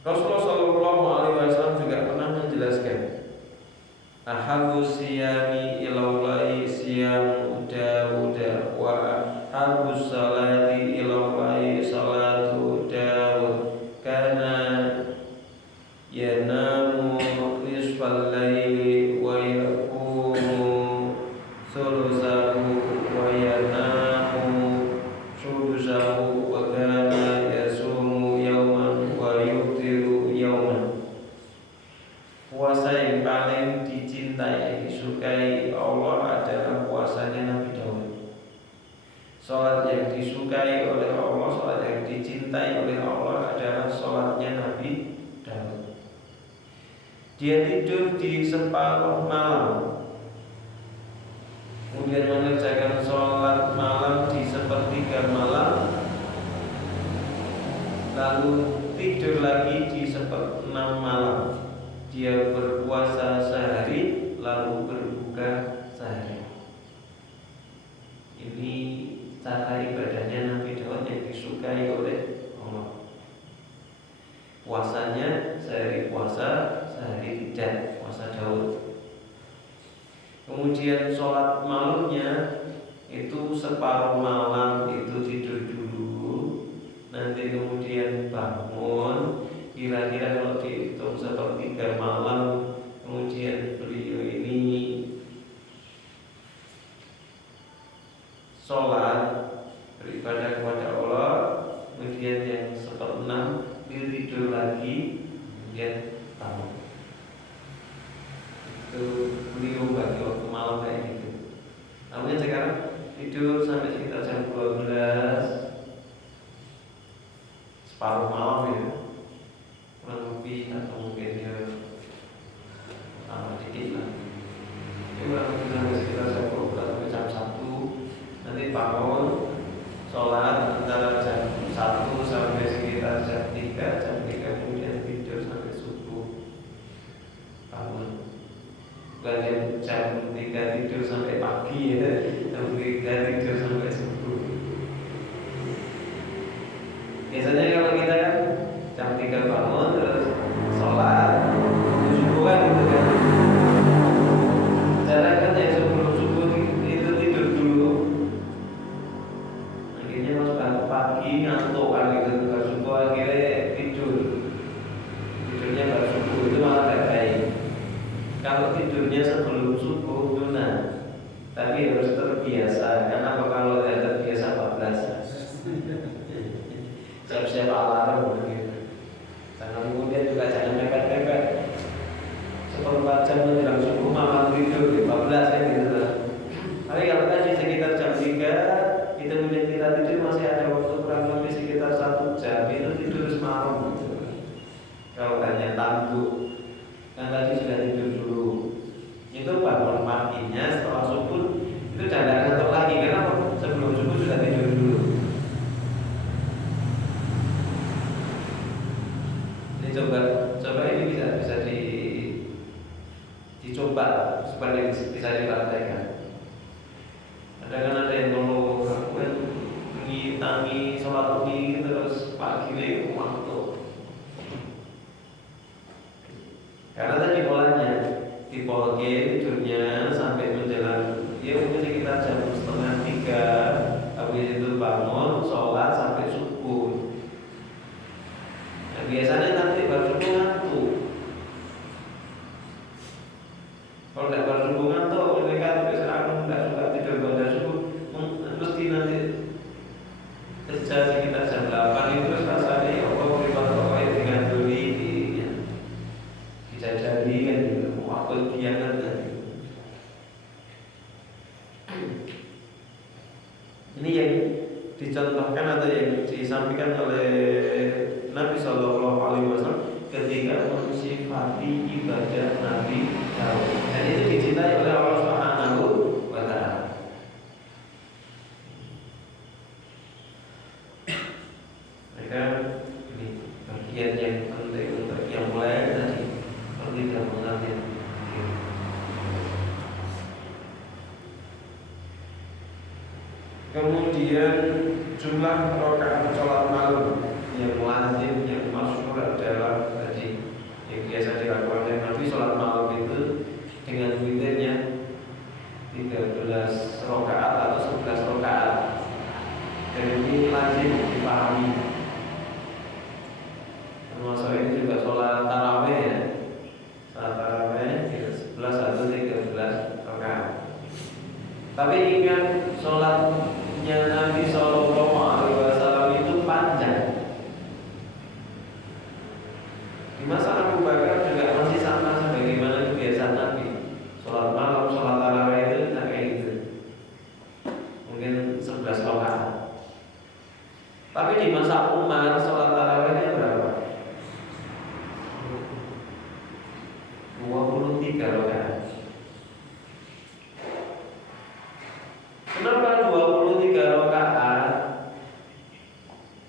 Rasulullah Shallallahu Alaihi Wasallam juga pernah menjelaskan, ahabbu siyami ilallahi siyamu Dawud wa ahabbu salati ilallahi salatu Dawud kana yanamu nisfal laili wa yaqumu thuluthahu wa yanamu sudusahu wa kana yasumu yawman wa yuftiru yawman. Puasa yang paling dicintai, disukai Allah adalah puasanya Nabi Daud. Salat yang disukai oleh Allah, salat yang dicintai oleh Allah adalah salatnya Nabi Daud. Dia tidur di separuh malam, kemudian mengerjakan sholat malam di sepertiga malam, lalu tidur lagi di seperenam malam. Dia berpuasa sehari lalu berbuka sehari. Ini cara ibadahnya Nabi Daud yang disukai oleh Allah. Puasanya sehari puasa, sehari tidak, puasa Daud. Kemudian sholat malamnya itu separuh malam itu tidur dulu, nanti kemudian bangun. Kira-kira kalau dihitung sepertiga malam, kemudian beliau ini sholat beribadah kepada Allah. Kemudian yang seperenam dia tidur lagi, kemudian bangun. Itu beliau bagi waktu malam kayak gitu. Namun sekarang tidur sampai sekitar jam 12, separuh malam ya, kurang lebih, atau mungkin ya tambah dikit lah. Ini kurang lebih sampai sekitar jam 12 sampai jam 1. Nanti bangun sholat antara jam 1 sampai sekitar jam 3. Jam 3 kemudian tidur sampai subuh, bangun. Bukan jam 3 tidur sampai pagi ya, jam 3 tidur sampai subuh. Biasanya kalau kita kan jam 3 bangun terus sholat subuh kan gitu kan. Cara kan yang sebelum subuh itu tidur dulu. Akhirnya pas bangun pagi ngantuk kan gitu, baru subuh akhirnya tidur. Tidurnya baru subuh itu malah gak baik. Kalau tidurnya sebelum subuh tuna, tapi harus terbiasa. Karena kalau tidak terbiasa 14 siap-siap alarm gitu. Jangan kemudian juga jangan mepet-mepet. Seperempat jam menjelang subuh malam tidur 14 kan gitu. Tapi kalau tadi sekitar jam 3 itu kemudian kita tidur masih ada waktu kurang lebih sekitar 1 jam, itu tidur semalam gitu. Kalau hanya tangguh kan tadi sudah tidur dulu, itu bangun paginya setelah subuh itu tidak ngantuk lagi karena sebelum subuh sudah tidur dulu. Ini coba ini bisa dicoba supaya bisa dipraktekkan. Ada yang ngeluh, aku kan tangi sholat pagi terus pagi ini ngantuk. Karena tadi polanya dipolke tidurnya sampai menjelang ya mungkin sekitar jam 2:30. Habis itu bangun sholat sampai subuh. Nah, biasanya nanti baru subuh ngantuk. Kalau tidak baru subuh ngantuk, mereka terus aku tidak suka tidur pada subuh, mesti nanti kerja sekitar jam 8 itu rasanya Allah beri dengan duri dijajari kan waktu kiamat kan. Ini yang dicontohkan atau yang disampaikan oleh Nabi Shallallahu Alaihi Wasallam ketika mensifati ibadah Nabi Daud, dan itu dicintai oleh Allah Subhanahu wa Ta'ala. Maka ini bagian yang penting untuk yang mulai tadi tidak mengambil. Kemudian jumlah rakaat sholat malam yang lazim, yang masyhur adalah tadi yang biasa dilakukan oleh Nabi sholat malam itu dengan witirnya 13 rakaat atau 11 rakaat. Dan ini lazim dipahami. Termasuk ini juga sholat tarawih ya. Sholat tarawih 11 atau 13 rakaat. Tapi ingat sholatnya Nabi Shallallahu Alaihi Wasallam itu panjang. Di masa Abu Bakar juga masih sama sebagaimana kebiasaan Nabi. Sholat malam, sholat tarawih itu tidak kayak gitu. Mungkin 11 rakaat. Tapi di masa Umar sholat tarawihnya berapa? 23 rakaat. Kenapa 23 rakaat?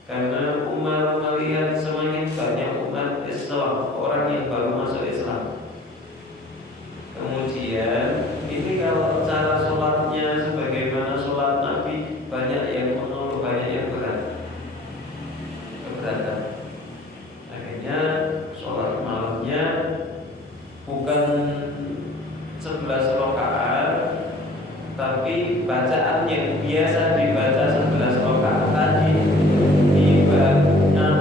Karena Umar melihat orang yang baru masuk Islam. Kemudian ini kalau cara sholatnya sebagaimana sholat Nabi, banyak yang mengeluh, banyak yang keberatan. Akhirnya sholat malamnya bukan 11 rakaat, tapi bacaan yang biasa dibaca 11 rakaat tadi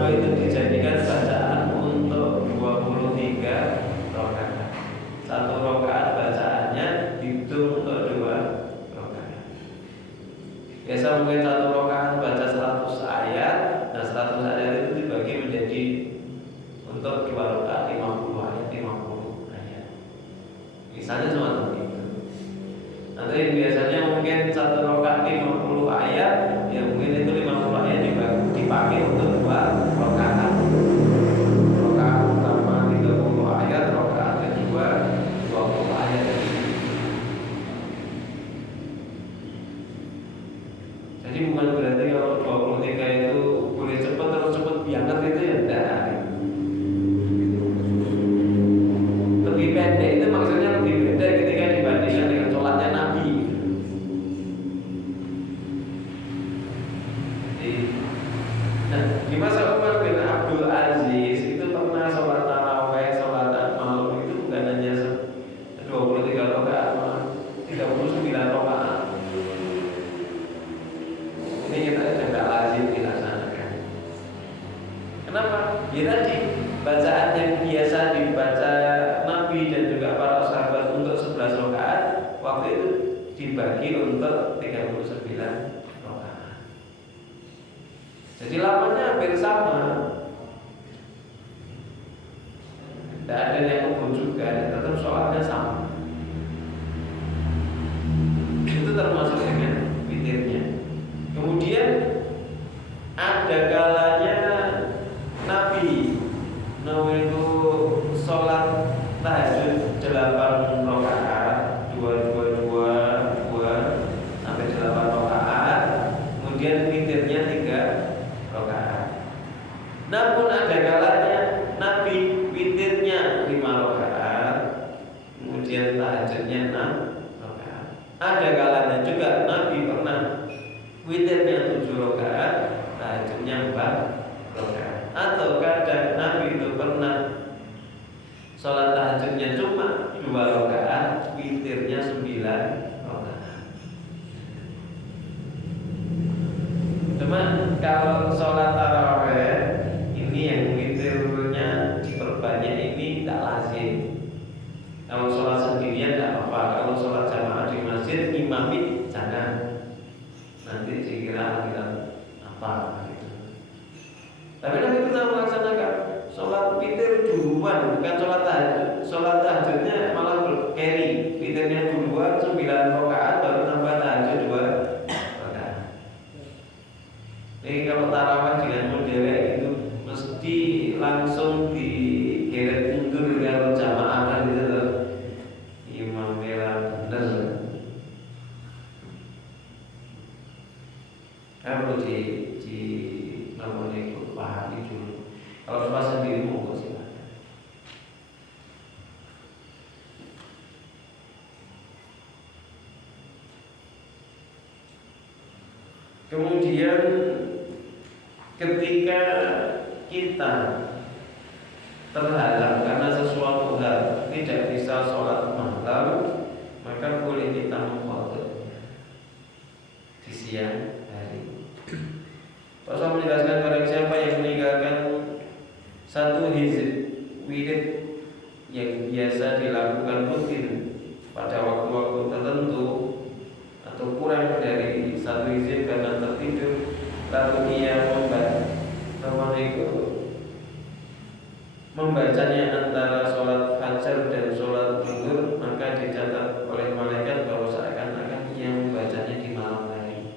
itu dijadikan bacaan untuk 23 rakaat. Satu rakaat bacaannya dihitung untuk 2 rakaat. Biasa mungkin satu rakaat baca 100 ayat. Nah 100 ayat itu dibagi menjadi untuk 2 rakaat 50 ayat, 50 ayat. Misalnya semacam itu. Nanti biasanya mungkin satu rakaat 50 ayat, ya mungkin itu 50 ayat dipakai untuk 2 rakaat. Rakaat pertama 30 ayat, rakaat kedua 20 ayat. Jadi bukan berarti kalau 23 itu boleh cepat terus cepat banget itu ya enggak. Lebih pendek itu maksudnya lebih beda ketika dibandingkan dengan sholatnya Nabi. Di masa Umar bin Abdul Aziz itu pernah sholat taraweh, sholat malam itu bukan hanya 23 rakaat, 39 rakaat. Ini kita tidak lazim dilaksanakan. Kenapa? Ya tadi bacaan yang biasa dibaca Nabi dan juga para sahabat untuk 11 rakaat, waktu itu dibagi untuk 39 rakaat. Jadi lamanya hampir sama. Tidak ada yang membujukan, tetap sholatnya sama. Itu termasuk dengan witirnya. Kemudian ada kalanya Nabi itu sholat tahajud 8 rakaat, 2 sampai 8 rakaat. Kemudian witirnya 3 rakaat. Namun ada kalanya Nabi witirnya 5 rakaat, kemudian tahajudnya 6 rakaat. Ada kalanya juga Nabi pernah witirnya 7 rakaat, tahajudnya 4 rakaat. Atau kadang Nabi itu pernah sholat tahajudnya cuma 2 rakaat, witirnya 9 rakaat. Cuma kalau sholat taraweh ini yang witirnya diperbanyak ini tidak lazim. Kalau sholat sendirian tidak apa-apa. Kalau sholat jamaah di masjid imami jangan, nanti dikira apa gitu. Tapi Nabi pernah melaksanakan sholat witir duluan, bukan sholat tahajud. Sholat tahajudnya malah berkeri, witirnya duluan 9 rakaat, baru tambah tahajud 2 rakaat. Jadi kalau tarawih dengan model itu mesti langsung digeret mundur kalau jamaah kan itu imam merah bener. Perlu namanya ikut pahami dulu. Kalau cuma sendiri monggo silakan. Kemudian ketika kita terhalang karena sesuatu hal tidak bisa sholat malam, maka boleh kita mengqadha di siang hari. Rasul menjelaskan barang siapa yang meninggalkan satu hizib wirid yang biasa dilakukan rutin pada waktu-waktu tertentu atau kurang dari satu hizib karena tertidur, lalu ia membacanya antara sholat fajar dan sholat zuhur, maka dicatat oleh malaikat bahwa seakan-akan ia membacanya di malam hari.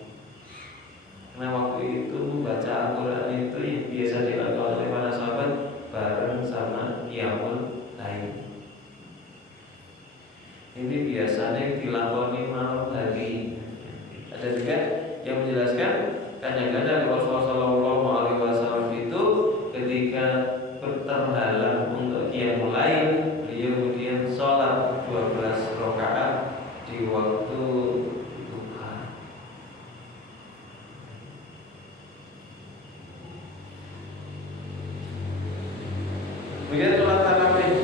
Nah waktu itu membaca Al-Quran itu yang biasa dilakukan oleh para sahabat bareng sama qiyamul lail. Ini biasanya dilakoni malam hari. Ada juga yang menjelaskan kadang-kadang Rasulullah SAW itu ketika terhalang untuk qiyamul Kemudian sholat tarawih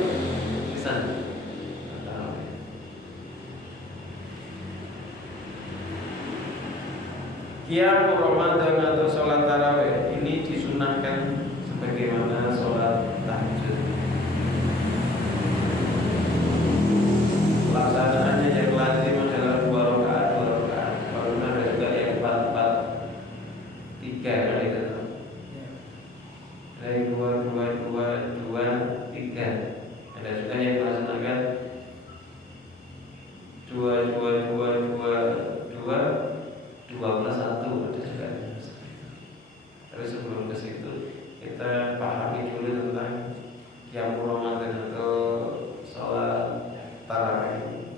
di sana. Qiyam Ramadan atau sholat tarawih ini disunahkan sebagaimana sholat tahajud. Pelaksanaannya yang lazim adalah 2 rakaat. Walaupun ada juga yang 4-4-3 kan itu. Ada yang 2-2-2-2-3. Ada juga yang melaksanakan 2-2-2-2-2-2+1 ada juga. Tapi sebelum ke situ kita pahami dulu tentang Qiyam Ramadan atau sholat tarawih.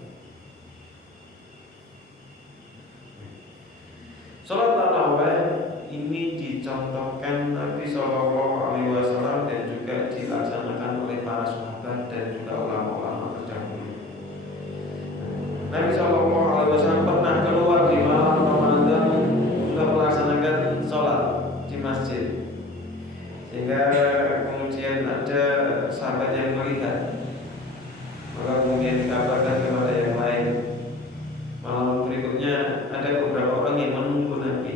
Sholat tarawih ini dicontohkan Nabi Shallallahu Alaihi Wasallam dan juga dilaksanakan oleh para sahabat dan juga ulama-ulama terdahulu. Nabi Shallallahu Alaihi Wasallam pernah keluar di malam Ramadan untuk melaksanakan sholat di masjid, sehingga kemudian ada sahabat yang melihat, maka kemudian dikabarkan kepada yang lain. Malam berikutnya ada beberapa orang yang menunggu Nabi.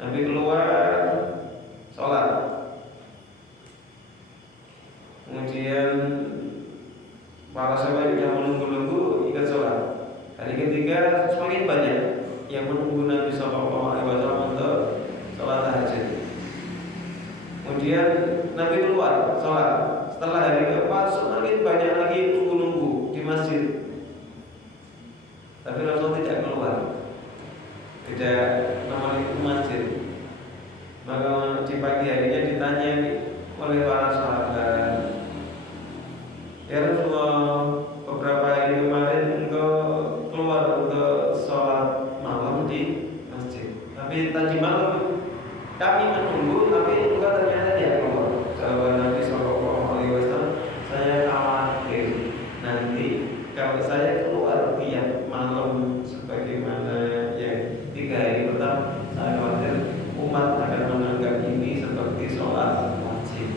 Nabi keluar sholat, kemudian para sahabat yang menunggu-nunggu ikut sholat. Hari ketiga semakin banyak yang menunggu Nabi SAW untuk sholat tahajud. Kemudian Nabi keluar sholat. Setelah hari keempat semakin banyak lagi nunggu-nunggu di masjid. Tapi Rasul tidak keluar, tidak memasuki masjid. Maka di pagi harinya ditanya oleh para sahabat, ya Rasulullah, beberapa hari kemarin engkau keluar untuk sholat malam di masjid, tapi tadi malam kami menunggu, tapi engkau ternyata tidak keluar. Jawab Nabi Shallallahu Alaihi Wasallam, saya khawatir nanti kalau saya keluar tiap malam sebagaimana yang 3 hari pertama, saya khawatir umat akan menganggap ini seperti sholat wajib.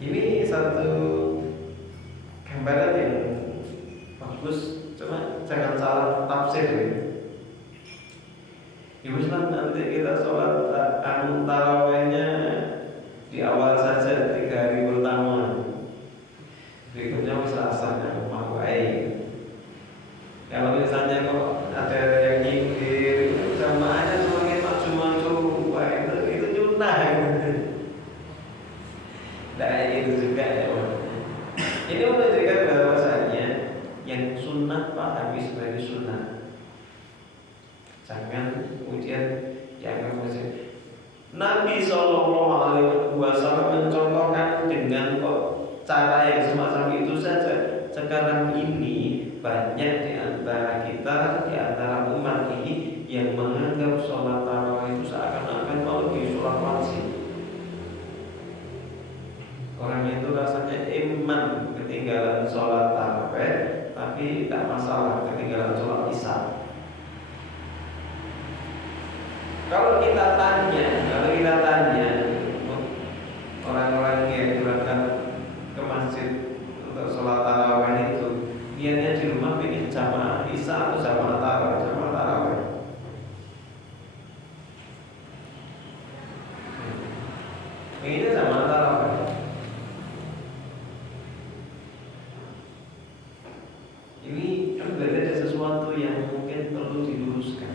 Ini satu gambaran yang bagus, cuma jangan salah tafsir ya. Di Islam nanti kita sholat tarawihnya di awal saja 3 hari pertama, berikutnya Selasa mawai. Kalau misalnya kok ada yang nyindir sama aja semakin maju-maju, wah itu nyunah. Nah itu juga ya. Ini menunjukkan bahwasanya yang sunnah pahami sebagai sunnah. Jangan kemudian dianggap musik. Nabi Shallallahu Alaihi Wasallam mencontohkan dengan cara yang semacam itu saja. Sekarang ini banyak di antara kita, di antara umat ini yang menganggap sholat tarawih itu seakan-akan melebihi sholat wajib. Orang itu rasanya iman ketinggalan sholat tarawih, tapi tak masalah ketinggalan sholat isya. Kalau kita tanya orang-orang yang berangkat ke masjid untuk sholat tarawih itu, niatnya di rumah pilih jamaah isya atau jamaah tarawih. Ini jamaah tarawih. Ini kan berarti ada sesuatu yang mungkin perlu diluruskan.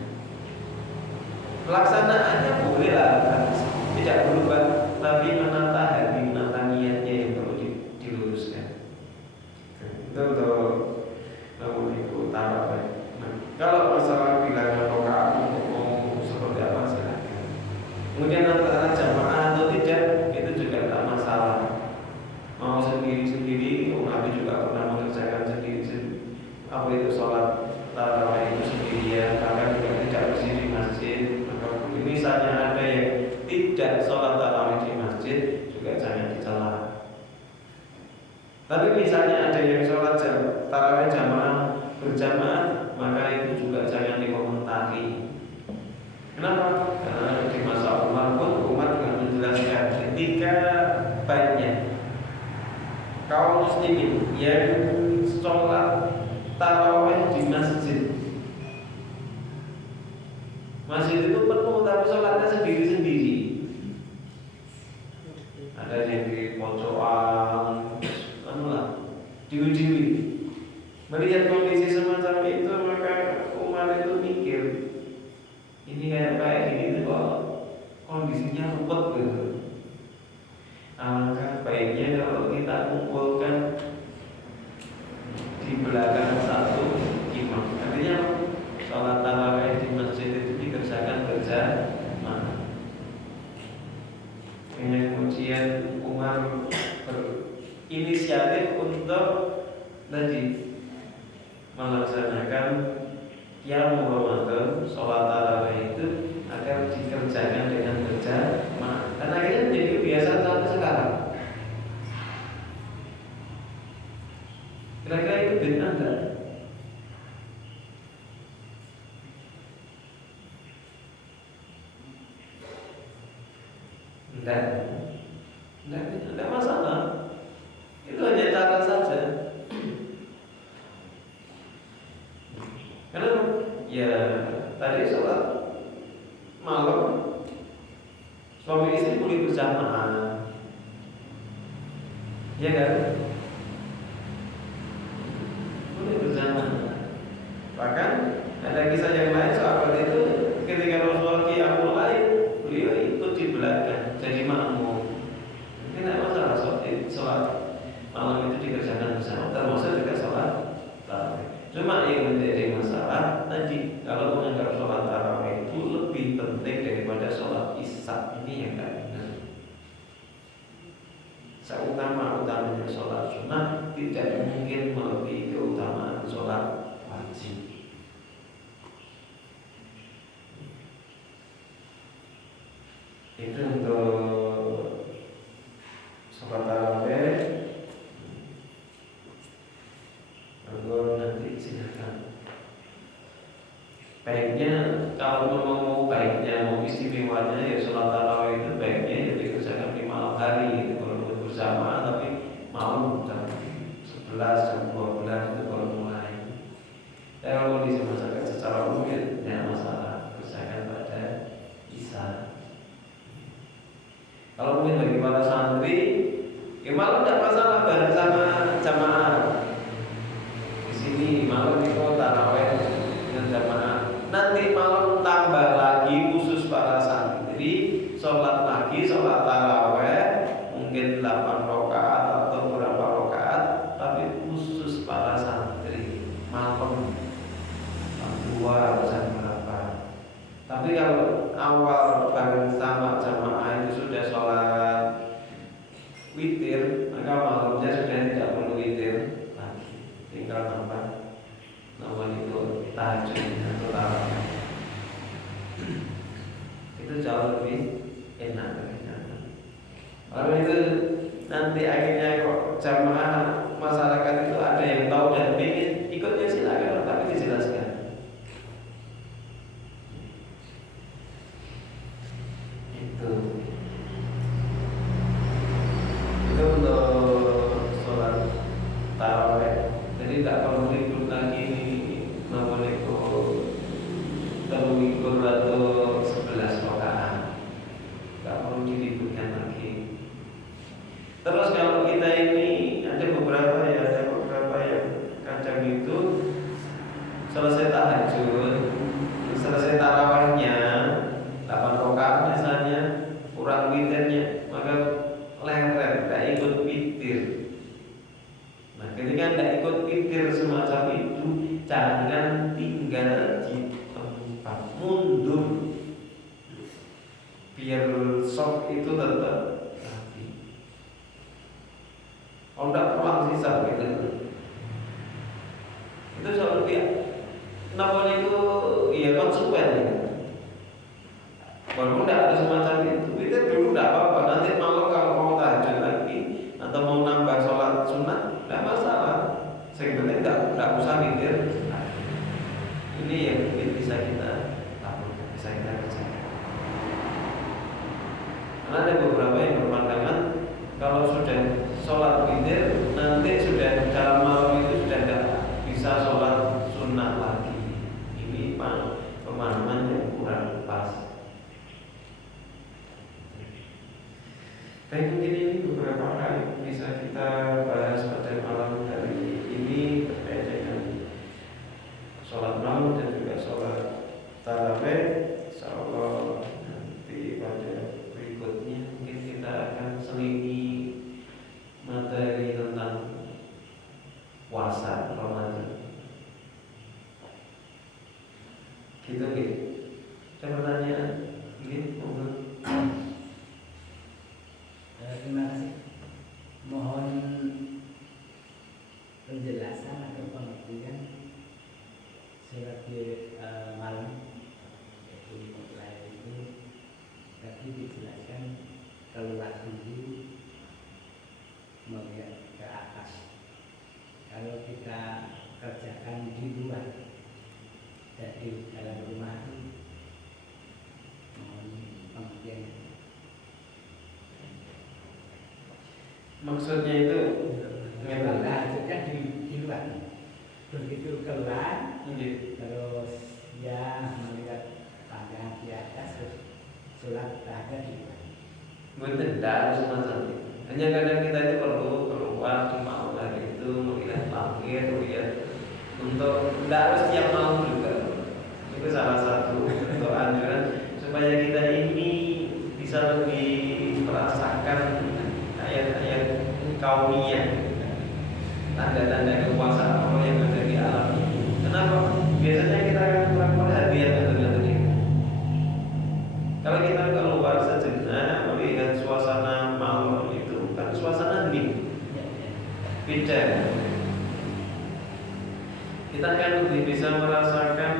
Pelaksanaannya boleh lah, tidak berubah, tapi menata hati, menata niatnya yang perlu diluruskan. Itu untuk itu tarawih. Nah, kalau masalah bilangan rakaat mau seperti apa silakan. Kemudian antara jamaah atau tidak itu juga tak masalah. Mau sendiri-sendiri, Nabi juga pernah mengerjakan sendiri-sendiri. Apa itu sholat tarawih itu sendirian, bahkan juga tidak bersih di masjid. Misalnya ada yang tidak sholat tarawih di masjid, juga jangan dicela. Tapi misalnya ada yang sholat tarawih jamaah berjamaah, maka itu juga jangan dikomentari. Kenapa? Karena di masa Umar pun umat juga menjelaskan ketika kaum muslimin yang sholat tarawih di masjid. Masjid itu penuh tapi sholatnya sendiri-sendiri. Ada yang di pojokan, diwi-diwi. Melihat kondisi semacam itu maka Umar itu mikir, ini kayak gini kok kondisinya ruwet gitu. Alangkah baiknya kalau kita kumpulkan di belakang satu imam. Artinya sholat tarawih di masjid itu dikerjakan berjamaah. Kemudian Umar berinisiatif untuk tadi melaksanakan qiyamul Ramadan, sholat tarawih itu agar dikerjakan dengan berjamaah. Dan akhirnya menjadi kebiasaan sampai sekarang. Kira-kira itu bid'ah enggak? Enggak masalah. Itu hanya cara saja. Karena ya tadi sholat malam suami istri boleh berjamaah, ya kan? Boleh berjamaah. Bahkan ada kisah yang lain sahabat itu ketika Rasulullah qiyamul lail, beliau ikut di belakang jadi makmum. Ini tidak masalah sholat malam itu dikerjakan bersama, termasuk juga sholat tarawih. Cuma yang menjadi masalah tadi kalau menganggap sholat tarawih itu lebih penting daripada sholat isya, ini yang tidak benar. Seutama-utamanya sholat sunnah tidak mungkin melebihi keutamaan sholat wajib. Itu untuk sholat tarawih. Lalu nanti silakan. Baiknya kalau mau baiknya mau istimewanya ya sholat tarawih itu baiknya ya dikerjakan di malam hari walaupun bersama, tapi malam jam 11 jam 12 itu kalau mulai. Dan kalau kondisi masyarakat secara umum ya tidak masalah kerjakan pada isya. Kalau mungkin bagi para santri ya malam tidak masalah bareng sama jamaah. Di sini malam itu tarawih dengan jamaah. Nanti malam tambah lagi khusus para santri, sholat lagi, sholat tarawih mungkin 8 rakaat atau berapa rakaat, tapi khusus para santri malam jam 2 jam berapa. Tapi kalau awal bareng sama jamaah itu sudah sholat witir, maka malamnya sudah tidak perlu witir lagi, tinggal nambah itu tahajud atau tarawih. Itu jauh lebih enak ternyata. Kalau itu nanti akhirnya kok jamaah masyarakat itu ada yang tahu dan ingin ikutnya silakan, tapi dijelaskan. Itu untuk sholat tarawih. Jadi tak perlu ribut lagi namun itu terwikur atau 11 rakaat, tak perlu diributkan lagi. Terus kalau kita ini ada beberapa yang kadang itu selesai tahajud, selesai tarawihnya 8 rakaat misalnya, kurang witirnya, maka leren, tak ikut witir. Nah, ketika tidak ikut witir semacam itu, jangan tinggal di tempat, mundur, biar sok itu tetap rapi. Kalau tidak pulang sisa gitu, itu soal dia. Namun itu ya konsekuen. Walaupun tidak ada semacam itu, witir dulu tidak apa-apa. Nanti malam kalau mau tahajud lagi atau mau nambah sholat sunnah, tidak masalah. Sebenarnya tidak usah witir. Ini yang mungkin bisa kita lakukan, bisa kita kerjakan. Karena ada beberapa yang berpandangan kalau sudah sholat witir nanti sudah dalam malam itu sudah tidak bisa sholat sunnah lagi. Ini pemahaman yang kurang pas. Baik, mungkin ini beberapa hal yang bisa kita bahas pada malam hari ini terkait dengan sholat malam dan juga sholat tarawih. Insyaallah nanti pada berikutnya mungkin kita akan selingi materi tentang puasa Ramadan. Gitu gitu. Ada pertanyaan? Gitu, monggo. Terima kasih. Mohon penjelasan atau pengertian sholat malam. Jadi mulai itu tadi dijelaskan keluar dulu melihat ke atas. Kalau kita kerjakan di luar, jadi dalam rumah itu mohon pengertian. Maksudnya itu Maksudnya di luar. Begitu keluar, terus ya melihat pandangan di atas, terus sholat tahajud di luar. betul, tidak harus semacam itu. Hanya kadang kita itu perlu keluar di malam hari itu melihat langit, melihat untuk tidak harus tiap malam juga. Itu salah satu bentuk anjuran supaya kita ini bisa lebih merasakan ayat-ayat kauniyah, tanda-tanda kekuasaan Allah yang ada di alam ini. Kenapa? Biasanya kita akan kurang perhatian dengan ini. Kalau kita keluar sejenak melihat suasana malam itu kan suasana hening, beda. Kita akan lebih bisa merasakan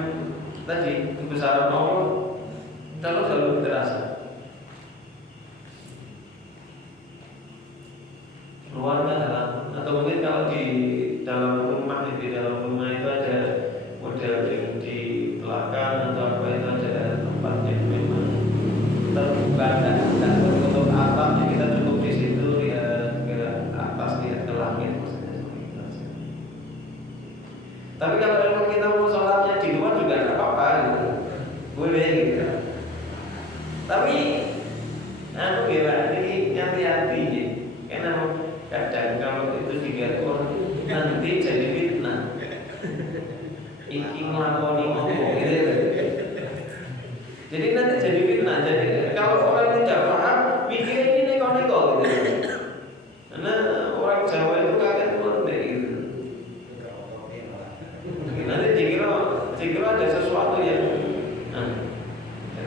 tadi kebesaran Allah kalau selalu terasa. Keluarga dalam, atau mungkin kalau di dalam rumah itu ada model yang di belakang atau apa itu ada tempat yang memang terbuka dan tertutup atap, kita cukup di situ lihat ke atas, lihat ke langit, maksudnya seperti itu aja. Tapi kalau memang kita mau sholatnya di luar juga nggak apa-apa gitu, boleh gitu. Tapi ini hati-hati ya, karena kadang kalau itu dilihat orang nanti jadi fitnah. Iki ngelakoni ngomong gitu. Jadi nanti jadi fitnah. Jadi kalau orang itu tidak paham, mikirnya ini neko-neko gitu. Karena orang Jawa itu kaget mondek gitu. Nanti dikira ada sesuatu yang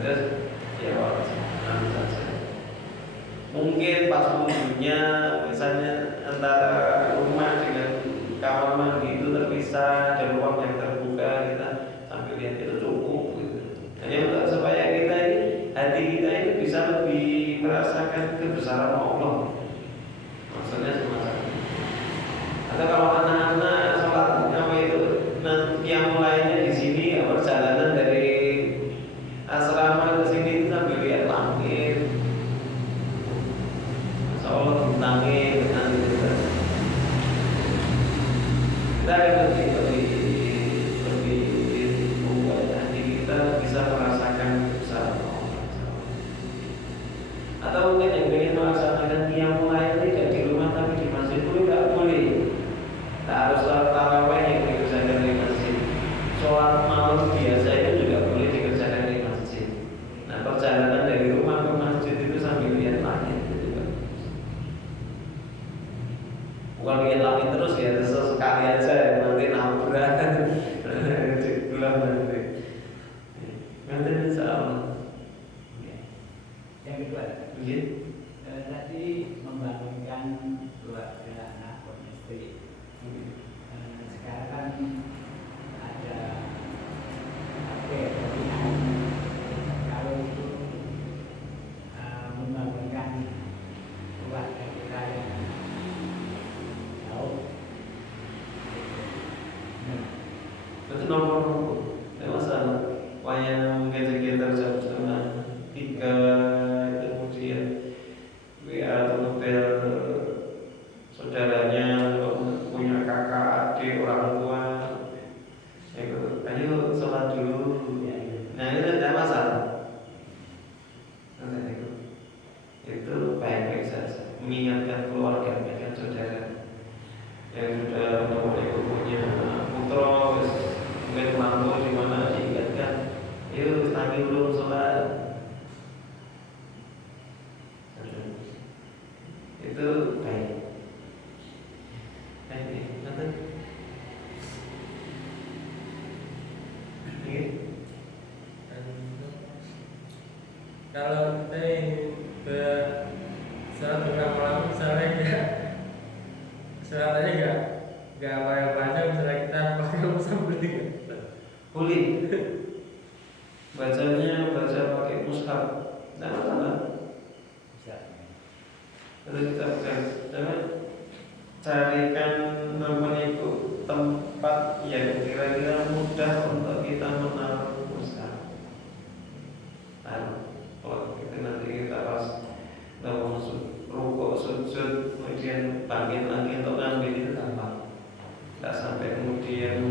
terus ya saja. Mungkin pas wudhunya misalnya antara rumah dengan kamar mandi itu terpisah, ada ruang yang terbuka, kita sambil lihat itu cukup gitu. Hanya untuk supaya kita ini, hati kita ini bisa lebih merasakan kebesaran Allah. Maksudnya semacam itu. Atau kalau anak-anak sholat apa itu yang mulainya di sini perjalanan dari asrama ke sini itu sambil lihat langit. Allah bintangin nanti kita akan lebih membuat hati kita bisa merasakan kebesaran Allah. Atau mungkin yang ingin melaksanakan qiyamul mulai tidak di rumah tapi di masjid pun tidak boleh. Tak harus sholat tarawih yang dikerjakan di masjid. Sholat malam biasa itu juga boleh dikerjakan di masjid. Nah, perjalanan dari rumah ke masjid itu sambil lihat langit. Bukan lihat langit terus ya, sesekali aja nanti nabrak pulang nanti. Nanti insyaallah. Yang kedua, tadi membangunkan keluarga anak istri. Sekarang kan ada pilihan kalau itu membangunkan keluarga kita yang itu nomor masalah wayang sekitar jam 2:30 itu kemudian WA atau model Kalau kita ingin bersalat beberapa malam, misalnya selatannya nggak panjang, misalnya kita pakai mushaf beli. Boleh. Bacanya baca pakai mushaf. Tidak masalah. Bisa. Terus kita carikan namanya itu tempat yang kira-kira mudah untuk kita menaruh mushaf. Kalau kita nanti kita pas rukuk sujud kemudian bangkit lagi untuk ngambil itu gampang. Tidak sampai kemudian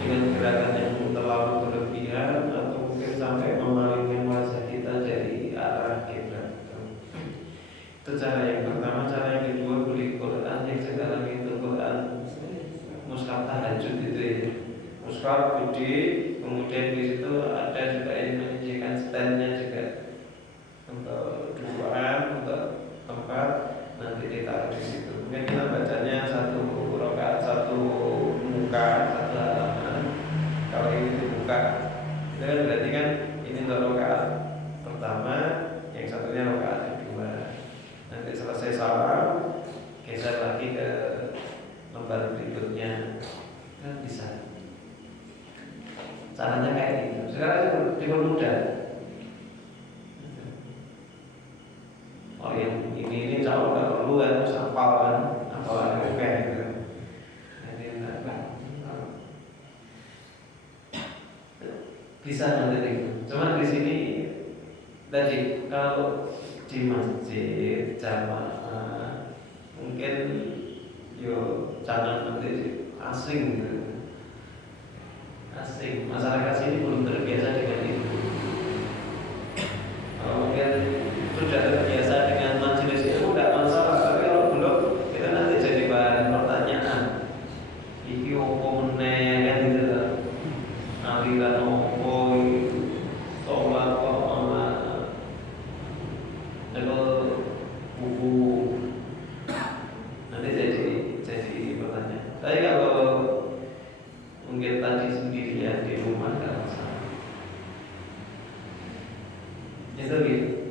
dengan gerakan yang terlalu berlebihan atau mungkin sampai memalingkan wajah kita dari arah kiblat. Itu cara yang pertama. Cara yang kedua, beli Quran yang sekarang itu Quran mushaf tahajud itu ya. Mushaf gede, kemudian di situ ada juga yang menyajikan standnya juga untuk duaan, untuk tempat nanti ditaruh di situ. Mungkin kita bacanya satu rakaat, satu muka, satu halaman. Kalau ini dibuka, itu kan berarti kan ini untuk rakaat pertama, yang satunya rakaat kedua. Nanti selesai salam, geser lagi ke lembar berikutnya, kan bisa. Caranya kayak gitu. Sekarang dipermudah. Oh yang ini kalau nggak perlu kan harus hafal kan, hafalan oke gitu. Jadi bisa nanti. Cuman di sini tadi kalau di masjid jamaah mungkin jangan nanti asing gitu. Asing, masyarakat sini belum terbiasa dengan itu. Mungkin sudah terbiasa dengan majelis itu tidak masalah, tapi kalau belum kita nanti jadi bahan pertanyaan. Iki opo meneh kan gitu loh. Aliran opo itu sholat kok malah buku nanti jadi pertanyaan. Tapi kalau mungkin tadi sendirian di rumah nggak masalah. Itu gitu.